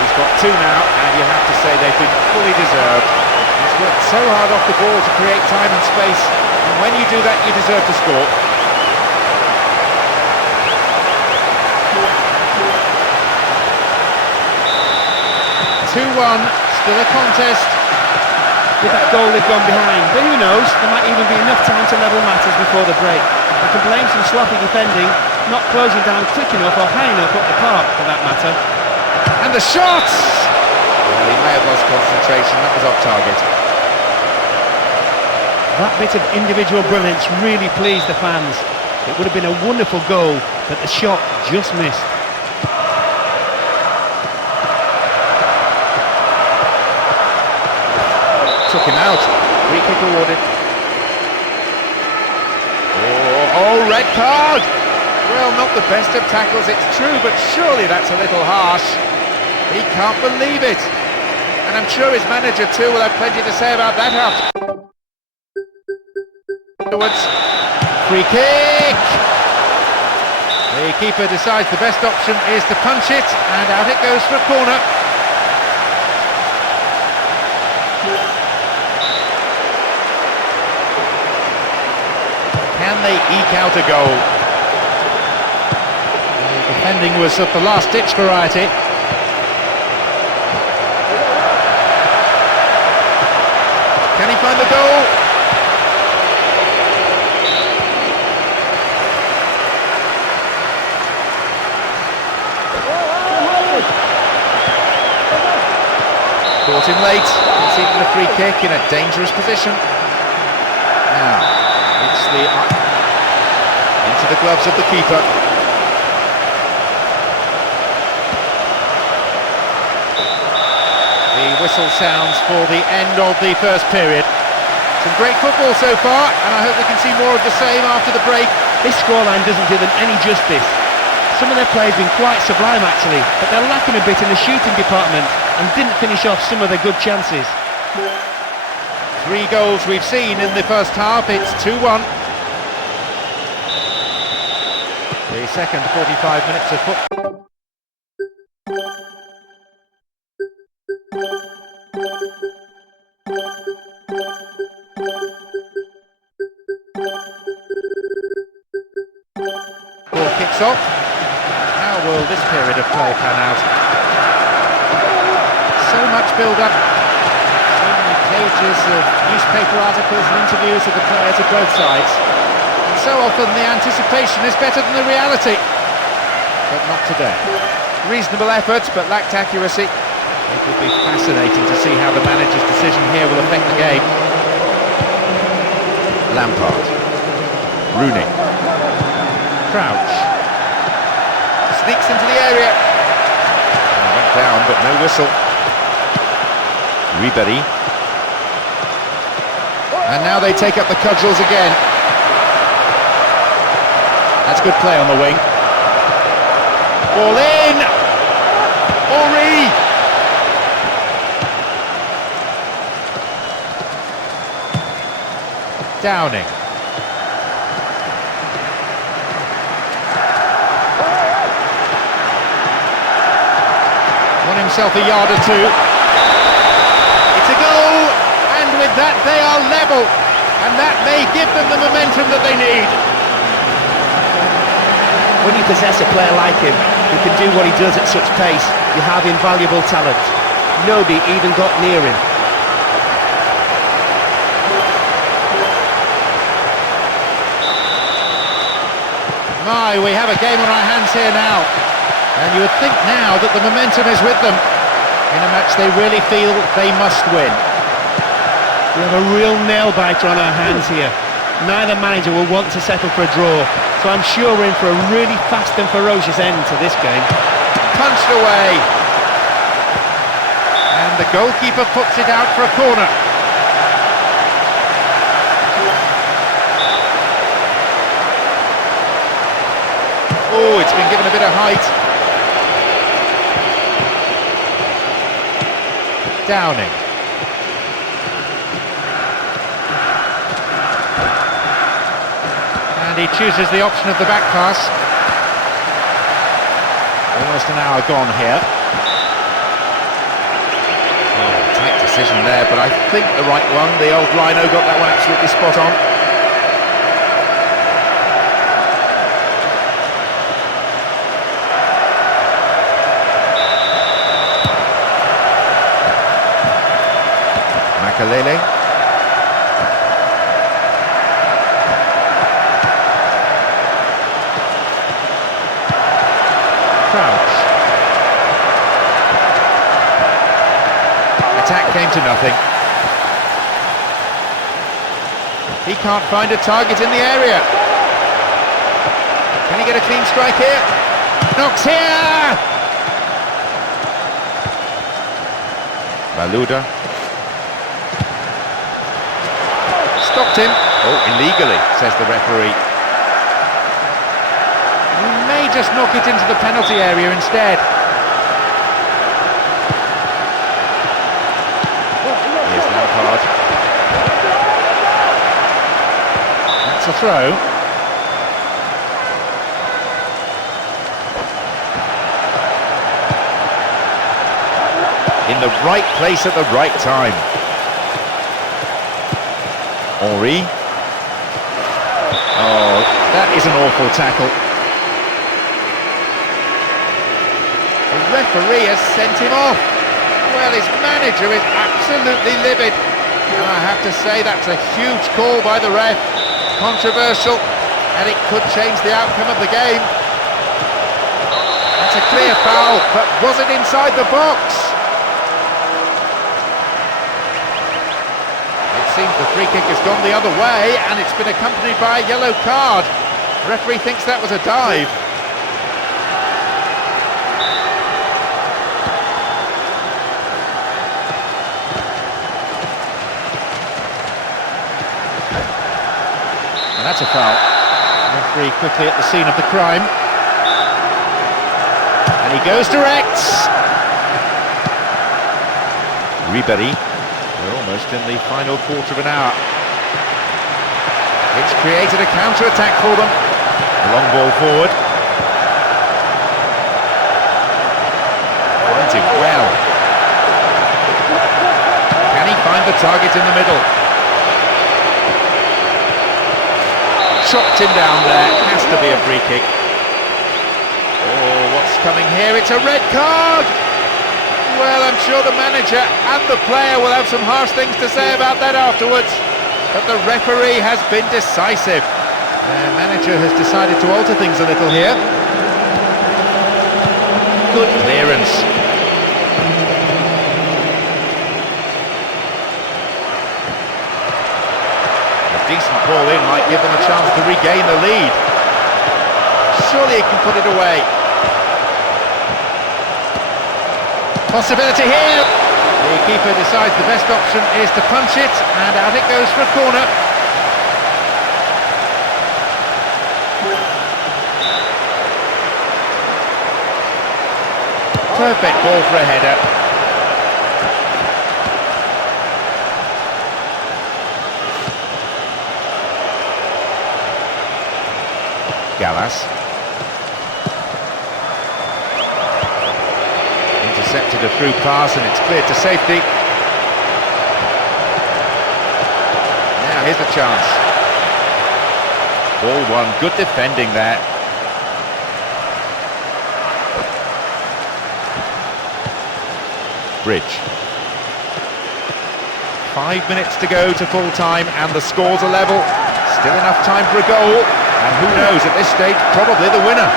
He's got 2 now, and you have to say they've been fully deserved. He's worked so hard off the ball to create time and space, and when you do that, you deserve to score. (2-1), still a contest. With that goal they've gone behind, but who knows, there might even be enough time to level matters before the break. They can blame some sloppy defending, not closing down quick enough or high enough up the park for that matter. And the shot! Well, he may have lost concentration, that was off target. That bit of individual brilliance really pleased the fans. It would have been a wonderful goal, but the shot just missed. Took him out. Free kick awarded. Oh, red card! Well, not the best of tackles, it's true, but surely that's a little harsh. He can't believe it. And I'm sure his manager too will have plenty to say about that afterwards. Free kick! The keeper decides the best option is to punch it, and out it goes for a corner. Can they eke out a goal? The defending was of the last-ditch variety. Can he find the goal? Caught him late, conceded a free kick in a dangerous position. Now, it's into the gloves of the keeper. The whistle sounds for the end of the first period. Some great football so far, and I hope we can see more of the same after the break. This scoreline doesn't do them any justice. Some of their play has been quite sublime actually, but they're lacking a bit in the shooting department and didn't finish off some of their good chances. 3 goals we've seen in the first half, it's 2-1. The second 45 minutes of football. Ball kicks off. How will this period of play pan out? So much build-up. So many pages of newspaper articles and interviews with the players of both sides. And so often the anticipation is better than the reality. But not today. Reasonable effort, but lacked accuracy. It will be fascinating to see how the manager's decision here will affect the game. Lampard. Rooney. Crouch. Sneaks into the area. And went down, but no whistle. Ribery. And now they take up the cudgels again. That's good play on the wing. Ball in! Henry! Downing. Won himself a yard or two. It's a goal, and with that they are level, and that may give them the momentum that they need. When you possess a player like him, who can do what he does at such pace, you have invaluable talent. Nobody even got near him. My, we have a game on our hands here now. And you would think now that the momentum is with them in a match they really feel they must win. We have a real nail-biter on our hands here. Neither manager will want to settle for a draw, so I'm sure we're in for a really fast and ferocious end to this game. Punched away. And the goalkeeper puts it out for a corner. Oh, it's been given a bit of height. Downing. And he chooses the option of the back pass. Almost an hour gone here. Oh, tight decision there, but I think the right one. The old Rhino got that one absolutely spot on. Makalele. Crouch. Attack came to nothing. He can't find a target in the area. Can he get a clean strike here? Knocks here! Baluda. Stopped him. Oh, illegally, says the referee. We may just knock it into the penalty area instead. Here's Lampard. That's a throw. In the right place at the right time. Henry. Oh, that is an awful tackle. The referee has sent him off. Well, his manager is absolutely livid. And I have to say that's a huge call by the ref. Controversial, and it could change the outcome of the game. That's a clear foul, but was it inside the box? Seems the free kick has gone the other way, and it's been accompanied by a yellow card. The referee thinks that was a dive. And that's a foul. The referee quickly at the scene of the crime. And he goes direct. Ribery. We're almost in the final quarter of an hour. It's created a counter-attack for them. A long ball forward. Finds him well. Can he find the target in the middle? Chopped him down there. Has to be a free kick. Oh, what's coming here? It's a red card! Well, I'm sure the manager and the player will have some harsh things to say about that afterwards. But the referee has been decisive. The manager has decided to alter things a little here. Good clearance. A decent ball in might give them a chance to regain the lead. Surely he can put it away. Possibility here. The keeper decides the best option is to punch it, and out it goes for a corner. Perfect ball for a header. Gallas. Intercepted a through pass and it's cleared to safety. Now here's a chance. Ball won, good defending there. Bridge. 5 minutes to go to full time and the scores are level. Still enough time for a goal, and who knows, at this stage, probably the winner.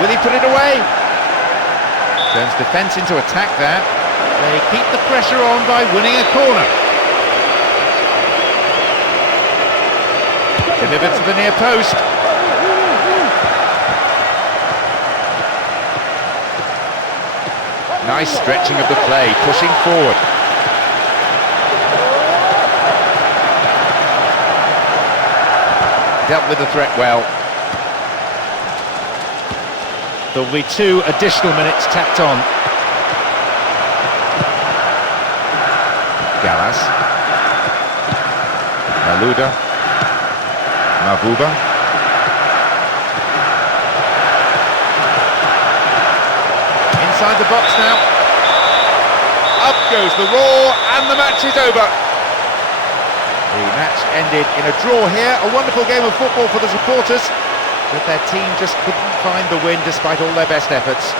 Will he put it away? Turns defence into attack there. They keep the pressure on by winning a corner. Delivered to the near post. Nice stretching of the play, pushing forward. Dealt with the threat well. There'll be 2 additional minutes tacked on. Gallas. Maluda. Mavuba. Inside the box now. Up goes the roar, and the match is over. The match ended in a draw here. A wonderful game of football for the supporters, but their team just couldn't find the win despite all their best efforts.